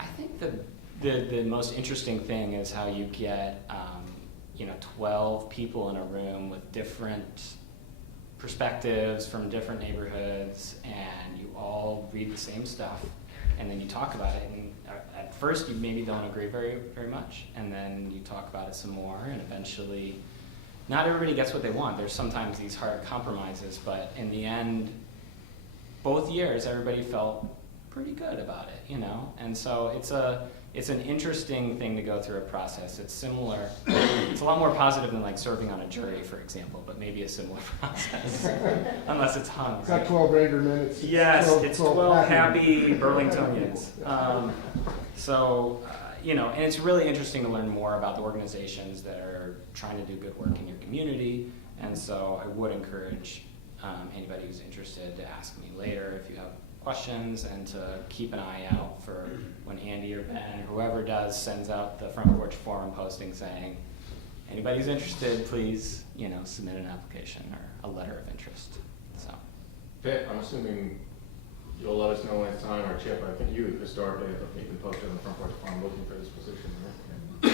I think the most interesting thing is how you get 12 people in a room with different perspectives from different neighborhoods, and you all read the same stuff, and then you talk about it. And at first, you maybe don't agree very, very much, and then you talk about it some more, and eventually, not everybody gets what they want. There's sometimes these hard compromises, but in the end, both years, everybody felt pretty good about it, And so it's an interesting thing to go through a process. It's similar. It's a lot more positive than like serving on a jury, for example, but maybe a similar process, unless it's hung. It's not 12 angry men, it's Yes, 12, it's 12 12 happy Burlingtonians. And it's really interesting to learn more about the organizations that are trying to do good work in your community, And so I would encourage anybody who's interested to ask me later if you have questions, and to keep an eye out for when Andy or Ben or whoever does sends out the Front Porch Forum posting saying, anybody who's interested, please, submit an application or a letter of interest. So, Pitt, I'm assuming you'll let us know when it's time, or Chip, I think you historically have been posted on the Front Porch Forum looking for this position, right?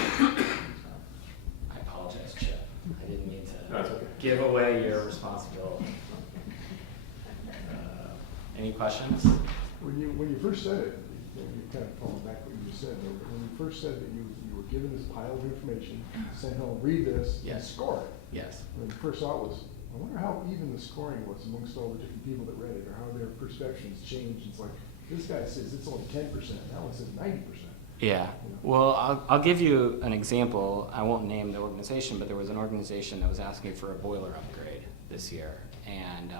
I apologize, Chip. I didn't mean to No, it's okay. give away your responsibility. Any questions? When you first said it, you kind of falling back what you just said, though, but when you first said that you were given this pile of information, saying, "Oh, read this and Yes. score it." Yes. And the first thought was, I wonder how even the scoring was amongst all the different people that read it, or how their perceptions changed. It's like, this guy says it's only 10%, that one says 90%. Yeah. Well, I'll give you an example. I won't name the organization, but there was an organization that was asking for a boiler upgrade this year. And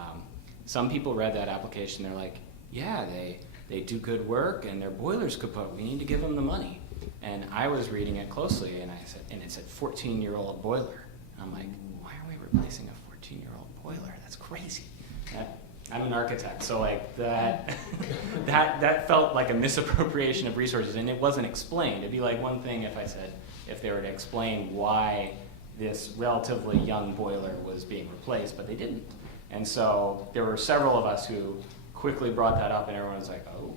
some people read that application. They're like, yeah, they do good work and their boiler's kaput. We need to give them the money. And I was reading it closely, and it said 14-year-old boiler. I'm like, why are we replacing a 14-year-old boiler? That's crazy. I'm an architect, so like that felt like a misappropriation of resources, and it wasn't explained. It'd be like one thing if they were to explain why this relatively young boiler was being replaced, but they didn't. And so there were several of us who quickly brought that up, and everyone was like, oh.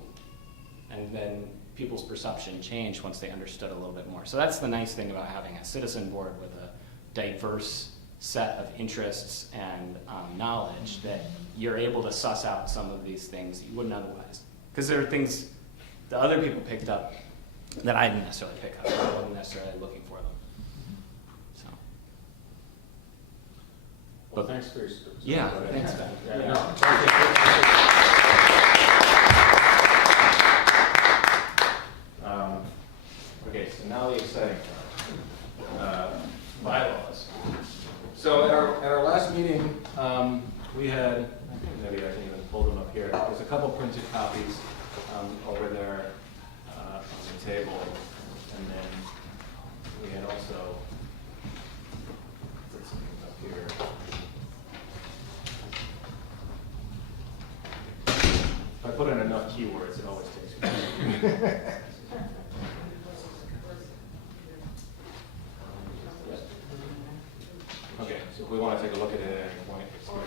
And then people's perception changed once they understood a little bit more. So that's the nice thing about having a citizen board with a diverse set of interests and knowledge, that you're able to suss out some of these things that you wouldn't otherwise. Because there are things that other people picked up that I didn't necessarily pick up. I wasn't necessarily looking for them. So. Well, thanks for your service. Yeah, thanks, Ben. Yeah, no. Okay, so now the exciting part, bylaws. So at our last meeting, we had, maybe I can even pull them up here. There's a couple printed copies over there on the table, and then we had also put something up here. If I put in enough keywords, it always takes me. Okay, so if we want to take a look at it at any point, it's there.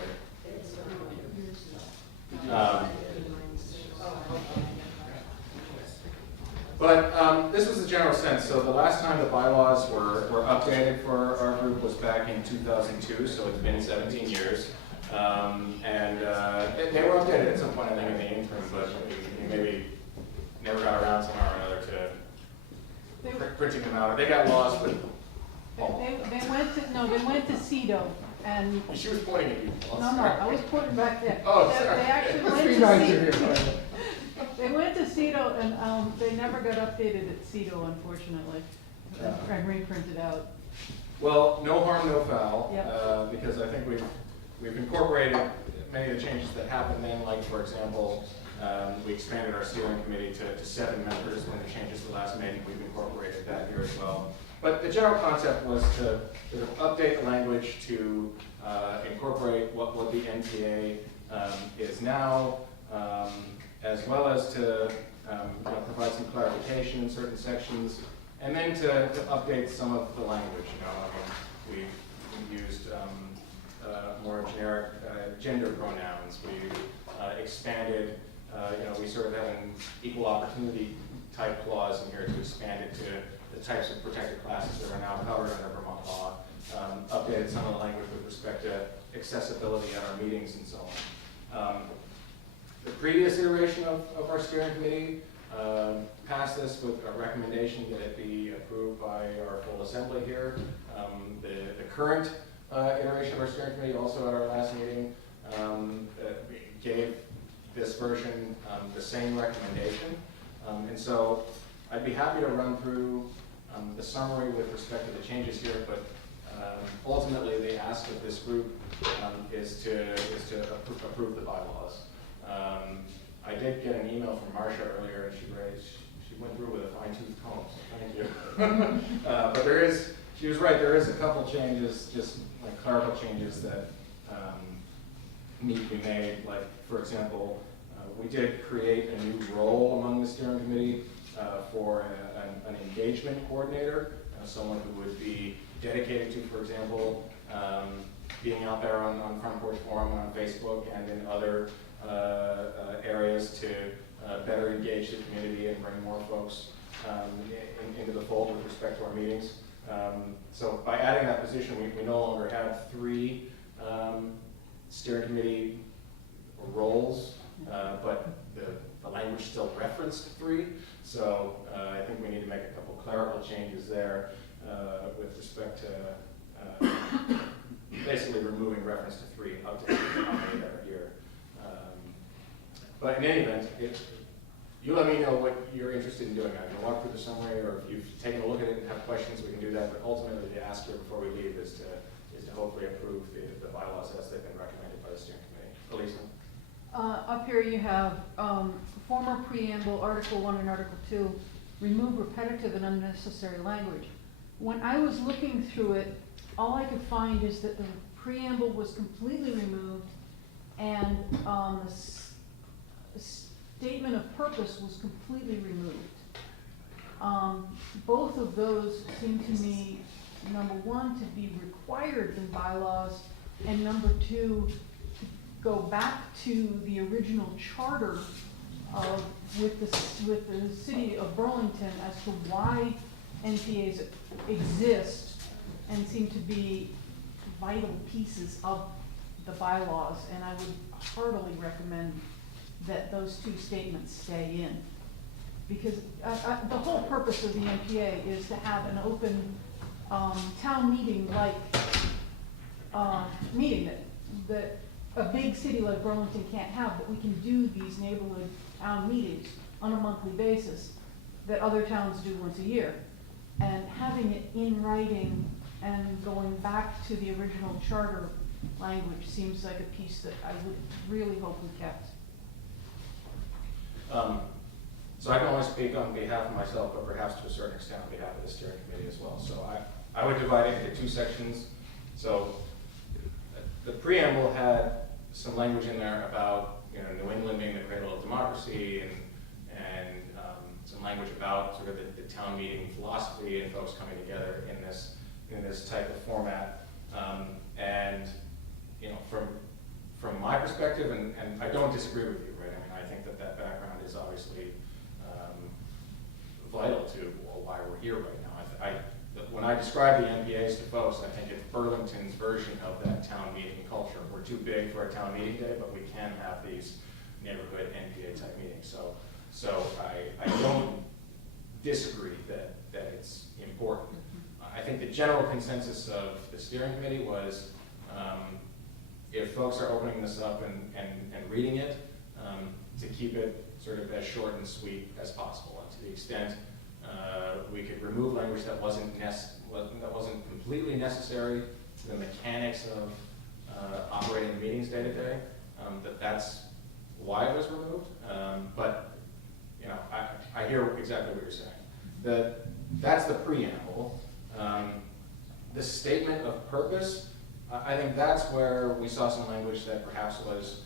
But this was the general sense. So the last time the bylaws were updated for our group was back in 2002, so it's been 17 years. And they were updated at some point, I think, in the interim, but we maybe never got around somehow or another to printing them out. They got lost with. They went to CEDO, and, She was pointing at you. no, I was pointing back there. Oh, They- sorry. They actually Let's went be to nice in CEDO. here. They went to CEDO, and they never got updated at CEDO, unfortunately, and reprinted out. Well, no harm, no foul, Yep. because I think we've incorporated many of the changes that happened then, like, for example, we expanded our steering committee to 7 members when the changes were last made. We've incorporated that here as well. But the general concept was to sort of update the language to incorporate what the NPA is now, as well as to provide some clarification in certain sections, and then to update some of the language. We used more generic gender pronouns. We expanded, we sort of have an equal opportunity type clause in here to expand it to the types of protected classes that are now covered under Vermont law. Updated some of the language with respect to accessibility at our meetings and so on. The previous iteration of our steering committee passed this with a recommendation that it be approved by our full assembly here. The current iteration of our steering committee, also at our last meeting, gave this version the same recommendation. And so I'd be happy to run through the summary with respect to the changes here, but ultimately the ask of this group is to approve the bylaws. I did get an email from Marcia earlier, and she went through with a fine-tooth comb, so thank you. But She was right, there is a couple changes, just like clerical changes that need to be made. Like, for example, we did create a new role among the steering committee for an engagement coordinator, someone who would be dedicated to, for example, being out there on Front Porch Forum, on Facebook, and in other areas to better engage the community and bring more folks into the fold with respect to our meetings. So by adding that position, we no longer have 3 steering committee roles, but the language still referenced 3. So I think we need to make a couple clerical changes there with respect to basically removing reference to 3 up to how many that are here. But in any event, you let me know what you're interested in doing. I can walk through the summary, or if you've taken a look at it and have questions, we can do that. But ultimately, the ask here before we leave is to hopefully approve the bylaws as they've been recommended by the steering committee. Elisa? Up here you have former preamble, Article 1 and Article 2, remove repetitive and unnecessary language. When I was looking through it, all I could find is that the preamble was completely removed, and the statement of purpose was completely removed. Both of those seem to me, number 1, to be required in bylaws, and number 2, to go back to the original charter with the city of Burlington as to why NPAs exist and seem to be vital pieces of the bylaws. And I would heartily recommend that those 2 statements stay in. Because the whole purpose of the NPA is to have an open town meeting-like meeting that a big city like Burlington can't have, but we can do these neighborhood town meetings on a monthly basis that other towns do once a year. And having it in writing and going back to the original charter language seems like a piece that I would really hope we kept. So I can only speak on behalf of myself, but perhaps to a certain extent on behalf of the steering committee as well. So I would divide it into 2 sections. So the preamble had some language in there about New England being the cradle of democracy, and some language about sort of the town meeting philosophy and folks coming together in this type of format. And from my perspective, and I don't disagree with you, right? I mean, I think that background is obviously vital to why we're here right now. When I describe the NPAs to folks, I think it's Burlington's version of that town meeting culture. We're too big for a town meeting day, but we can have these neighborhood NPA type meetings. So I don't disagree that it's important. I think the general consensus of the steering committee was if folks are opening this up and reading it, to keep it sort of as short and sweet as possible. And to the extent we could remove language that wasn't completely necessary to the mechanics of operating the meetings day to day, that's why it was removed. But I hear exactly what you're saying. That's the preamble. The statement of purpose, I think that's where we saw some language that perhaps was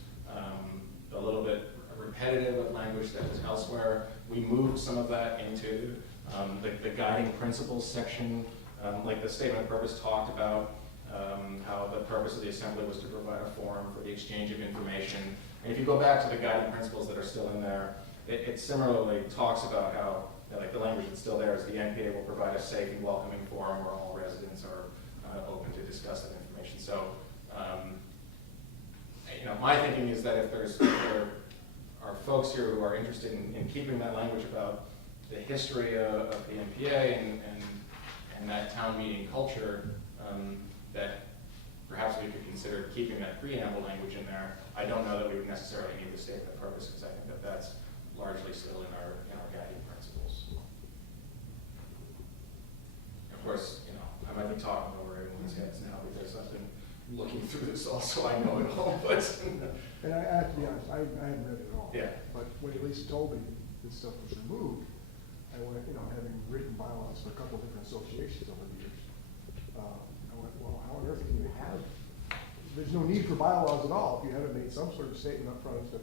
a little bit repetitive of language that was elsewhere. We moved some of that into the guiding principles section. Like the statement of purpose talked about how the purpose of the assembly was to provide a forum for the exchange of information. And if you go back to the guiding principles that are still in there, it similarly talks about how like the language that's still there is the NPA will provide a safe and welcoming forum where all residents are open to discuss that information. So, my thinking is that if there are folks here who are interested in keeping that language about the history of the NPA and that town meeting culture, that perhaps we could consider keeping that preamble language in there. I don't know that we would necessarily need the statement of purpose, because I think that that's largely still in our guiding principles. Of course, I might be talking over everyone's heads now because I've been looking through this also. I know it all, but And I have to be honest, I hadn't read it at all. Yeah. But when Elisa told me this stuff was removed, I went, having written bylaws for a couple of different associations over the years, there's no need for bylaws at all if you haven't made some sort of statement up front as to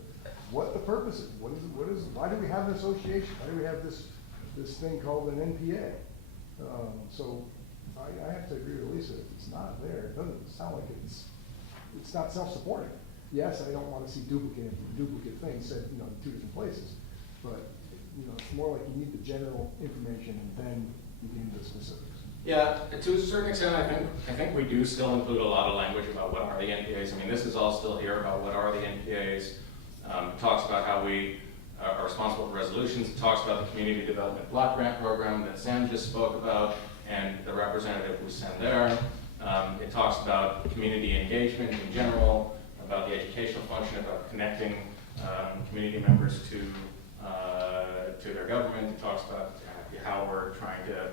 what the purpose is, why do we have an association? Why do we have this thing called an NPA? So I have to agree with Lisa, if it's not there, it doesn't sound like it's not self-supporting. Yes, I don't want to see duplicate things said, in two different places, but, it's more like you need the general information and then you get into the specifics. Yeah, to a certain extent, I think we do still include a lot of language about what are the NPAs. I mean, this is all still here about what are the NPAs. It talks about how we are responsible for resolutions. It talks about the Community Development Block Grant Program that Sam just spoke about and the representative we send there. It talks about community engagement in general, about the educational function, about connecting community members to their government. It talks about how we're trying to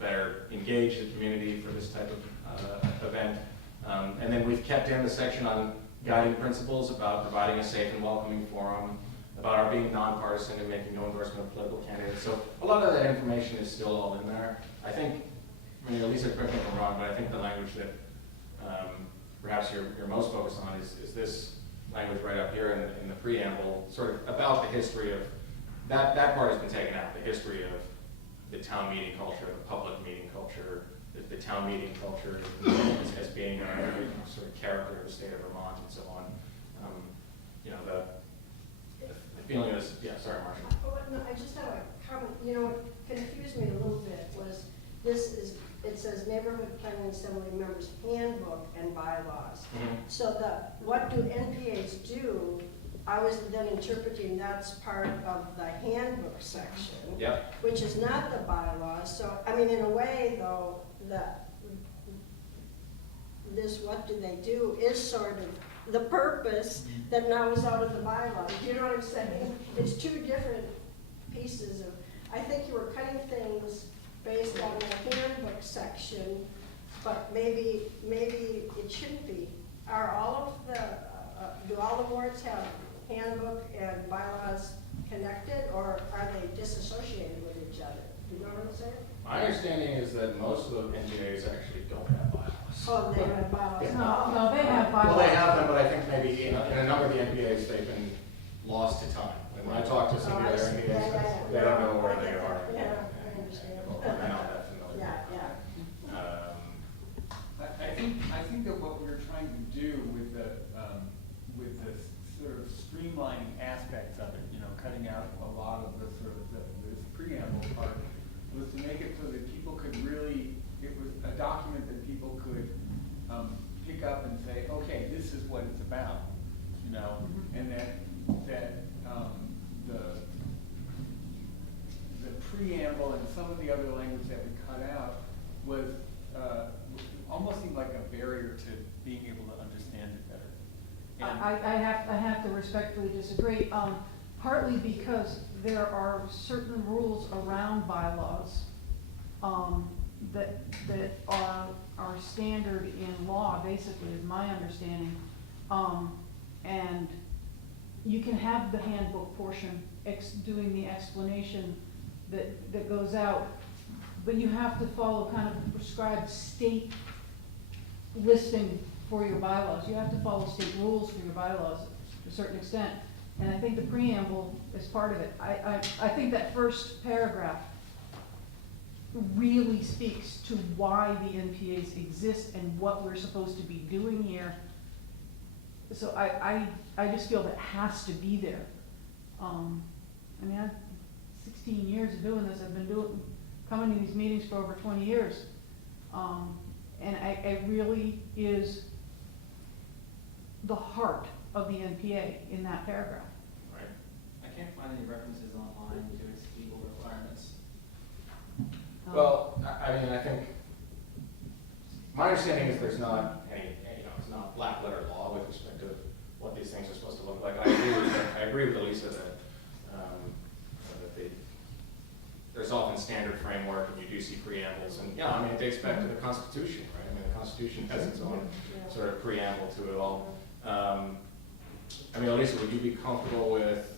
better engage the community for this type of event. And then we've kept in the section on guiding principles about providing a safe and welcoming forum, about our being nonpartisan and making no endorsement of political candidates. So a lot of that information is still all in there. I think, Lisa, correct me if I'm wrong, but I think the language that perhaps you're most focused on is this language right up here in the preamble, sort of about the history of, that part has been taken out, the history of the town meeting culture, the public meeting culture, the town meeting culture as being a sort of character of the state of Vermont and so on. The feeling is, yeah, sorry, Marcia. Oh, no, I just have a comment. What confused me a little bit was it says Neighborhood Planning Assembly Members Handbook and Bylaws. Mm-hmm. So what do NPAs do? I was then interpreting that's part of the handbook section. Yep. Which is not the bylaws. So, in a way, though, this what do they do is sort of the purpose that now is out of the bylaws. Do you know what I'm saying? It's two different pieces of, I think you were cutting things based on the handbook section, but maybe it shouldn't be. Are all of do all the warrants have handbook and bylaws connected, or are they disassociated with each other? Do you know what I'm saying? My understanding is that most of the NPAs actually don't have bylaws. Oh, they have bylaws. No, they have bylaws. Well, they have them, but I think maybe in a number of the NPAs, they've been lost to time. And when I talk to some of the other NPAs, they don't know where they are. Yeah, I understand. Well, they're not that familiar. Yeah. I think that what we're trying to do with the sort of streamlining aspects of it, cutting out a lot of the sort of this preamble part, was to make it so that people could really, it was a document that people could pick up and say, okay, this is what it's about, and that the preamble and some of the other language that we cut out was almost seemed like a barrier to being able to understand it better. And I have to respectfully disagree, partly because there are certain rules around bylaws that are standard in law, basically, is my understanding. And you can have the handbook portion doing the explanation that goes out, but you have to follow kind of a prescribed state listing for your bylaws. You have to follow state rules for your bylaws to a certain extent. And I think the preamble is part of it. I think that first paragraph really speaks to why the NPAs exist and what we're supposed to be doing here. So I just feel that has to be there. I've 16 years of doing this. I've been coming to these meetings for over 20 years. And it really is the heart of the NPA in that paragraph. Right. I can't find any references online to its legal requirements. Well, I think my understanding is there's not any, it's not black letter law with respect to what these things are supposed to look like. I agree with Elisa that there's often standard framework, and you do see preambles, and it dates back to the Constitution, right? The Constitution has its own sort of preamble to it all. Elisa, would you be comfortable with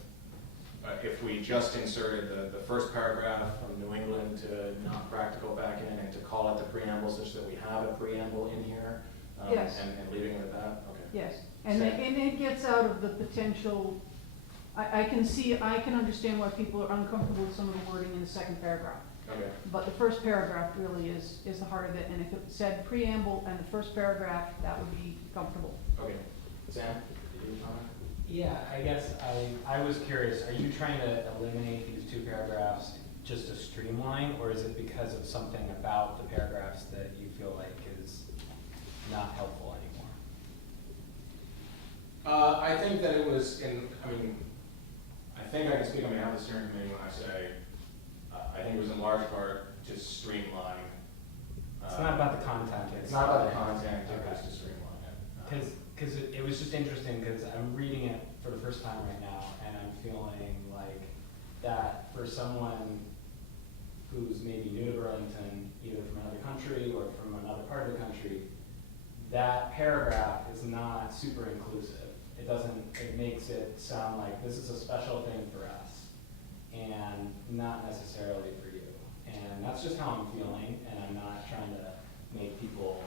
if we just inserted the first paragraph from New England to not practical back in, and to call it the preamble such that we have a preamble in here, Yes. And leaving it at that? Okay. Yes, and it gets out of the potential, I can understand why people are uncomfortable with some of the wording in the second paragraph. Okay. But the first paragraph really is the heart of it, and if it said preamble and the first paragraph, that would be comfortable. Okay. Sam, did you comment? Yeah, I guess I was curious, are you trying to eliminate these two paragraphs just to streamline, or is it because of something about the paragraphs that you feel like is not helpful anymore? I think that it was I think I can speak on behalf of the steering committee when I say, I think it was in large part to streamline. It's not about the content. It's not about the content, it was to streamline it. Because it was just interesting, because I'm reading it for the first time right now, and I'm feeling like that for someone who's maybe new to Burlington, either from another country or from another part of the country, that paragraph is not super inclusive. It makes it sound like this is a special thing for us and not necessarily for you. And that's just how I'm feeling, and I'm not trying to make people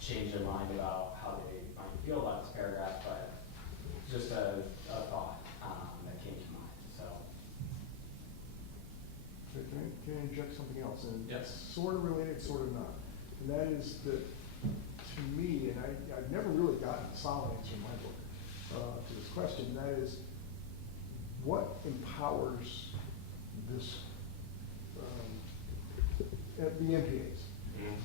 change their mind about how they might feel about this paragraph, but just a thought that came to mind, so. Can I inject something else? And Yes. sort of related, sort of not. And that is that, to me, and I've never really gotten a solid answer in my book to this question, and that is, what empowers this, the MPAs?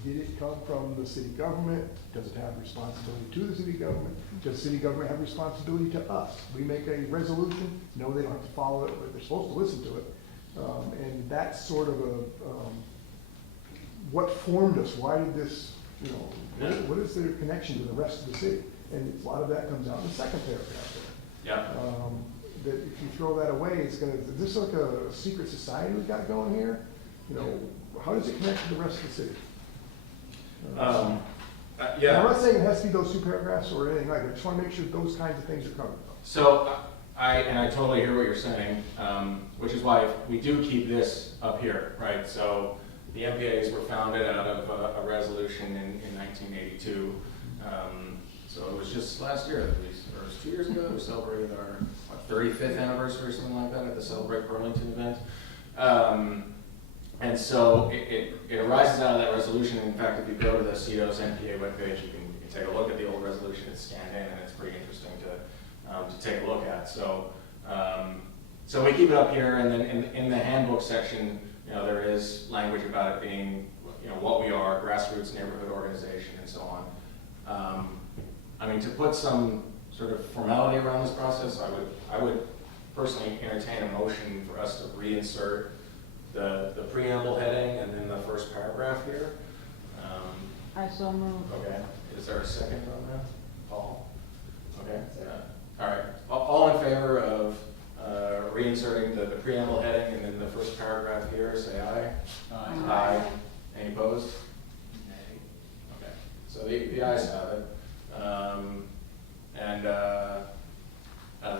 Did it come from the city government? Does it have responsibility to the city government? Does city government have responsibility to us? We make a resolution, no, they don't have to follow it, but they're supposed to listen to it. And that's sort of what formed us? Why did this, what is their connection to the rest of the city? And a lot of that comes out in the second paragraph there. Yeah. That if you throw that away, is this like a secret society we've got going here? How does it connect to the rest of the city? Yeah. I'm not saying it has to be those two paragraphs or anything like that. I just want to make sure those kinds of things are covered. So I totally hear what you're saying, which is why we do keep this up here, right? So the MPAs were founded out of a resolution in 1982. So it was just last year, or it was 2 years ago, we celebrated our 35th anniversary or something like that at the Celebrate Burlington event. And so it arises out of that resolution. In fact, if you go to the CEDO's MPA webpage, you can take a look at the old resolution. It's scanned in, and it's pretty interesting to take a look at. So so we keep it up here, and then in the handbook section, there is language about it being, what we are, grassroots neighborhood organization, and so on. To put some sort of formality around this process, I would personally entertain a motion for us to reinsert the preamble heading and then the first paragraph here. I so move. Okay, is there a second on that? Paul? Okay, all right. All in favor of reinserting the preamble heading and then the first paragraph here, say aye. Aye. Aye. Any opposed? Nay. Okay, so the ayes have it.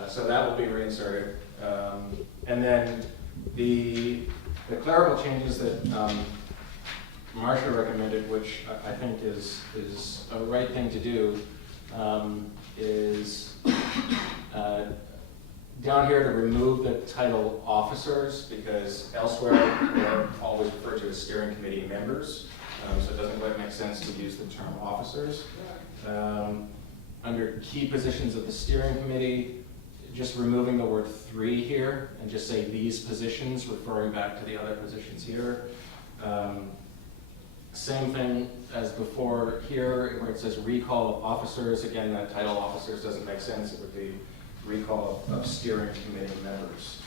So that will be reinserted. And then the clerical changes that Marcia recommended, which I think is a right thing to do, is down here to remove the title officers, because elsewhere they're always referred to as steering committee members. So it doesn't quite make sense to use the term officers. Under key positions of the steering committee, just removing the word 3 here and just say these positions, referring back to the other positions here. Same thing as before here, where it says recall of officers. Again, that title officers doesn't make sense. It would be recall of steering committee members.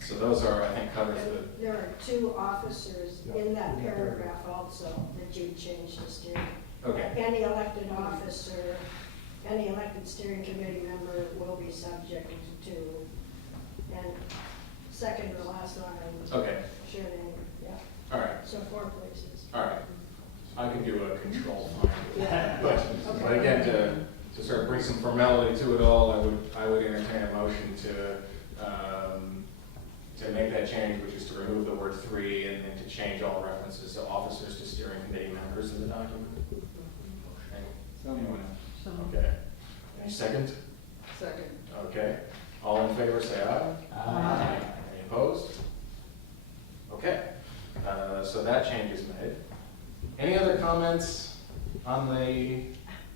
So those are, I think, covered for the... There are 2 officers in that paragraph also that you changed the steering. Okay. Any elected officer, any elected steering committee member will be subject to, and second or last line. Okay. Should name, yeah. All right. So 4 places. All right. I can do a control find. Yeah. But again, to sort of bring some formality to it all, I would entertain a motion to make that change, which is to remove the word 3 and to change all references to officers to steering committee members in the document. second? Second. Okay. All in favor, say aye. Aye. Any opposed? Okay, so that change is made. Any other comments on the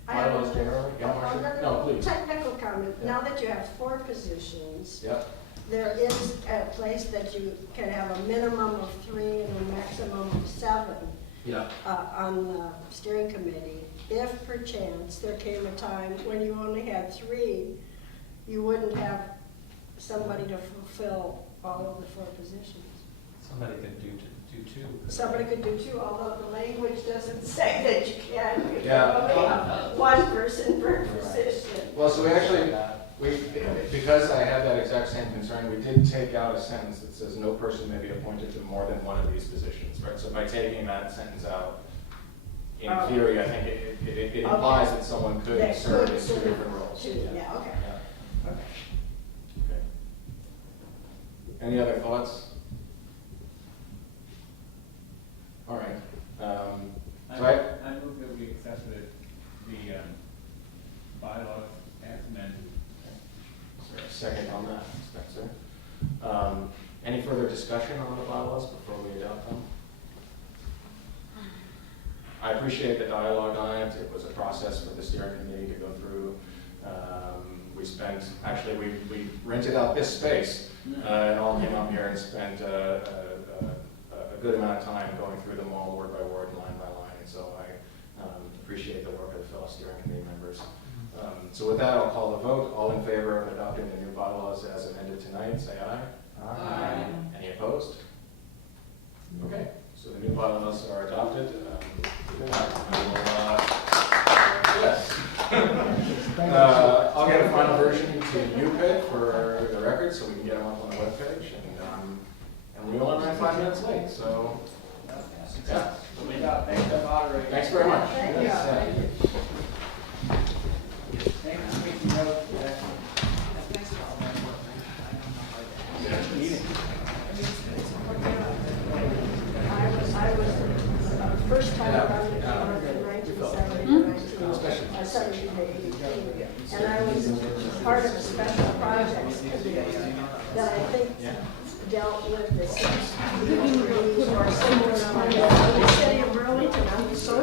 I have bylaws generally? Yeah, Marcia? No, please. Technical comment, Yeah. now that you have 4 positions, Yep, there is a place that you can have a minimum of 3 and a maximum of 7 yeah. on the steering committee. If perchance there came a time when you only had 3, you wouldn't have somebody to fulfill all of the 4 positions. Somebody could do two. Somebody could do 2, although the language doesn't say that you can. You can Yeah. only have 1 person per position. Well, so we actually, because I had that exact same concern, we did take out a sentence that says no person may be appointed to more than one of these positions, right? So by taking that sentence out, in Oh. theory, I think it implies that someone could They serve could in 2 serve different roles. 2, yeah, okay. Yeah. Okay. Okay. Any other thoughts? All right. So I move that we accept the bylaws as amended. Is there a second on that, Spencer? Any further discussion on the bylaws before we adopt them? I appreciate the dialogue on it. It was a process for the steering committee to go through. We spent, actually, we rented out this space and all came up here and spent a good amount of time going through them all word by word, line by line. And so I appreciate the work of the fellow steering committee members. So with that, I'll call the vote. All in favor of adopting the new bylaws as amended tonight, say aye. Aye. Any opposed? Okay, so the new bylaws are adopted. Yes. I'll get a final version to UPID for the record, so we can get them up on the webpage. And we only ran 5 minutes late, so, yeah. Thanks, moderator. Thanks very much. Thank you. Yes, Thanks for making notes. I was, first time around it, in 1970, 1978, and I was part of a special projects committee that I think dealt with the resource in the city of Burlington. I'm so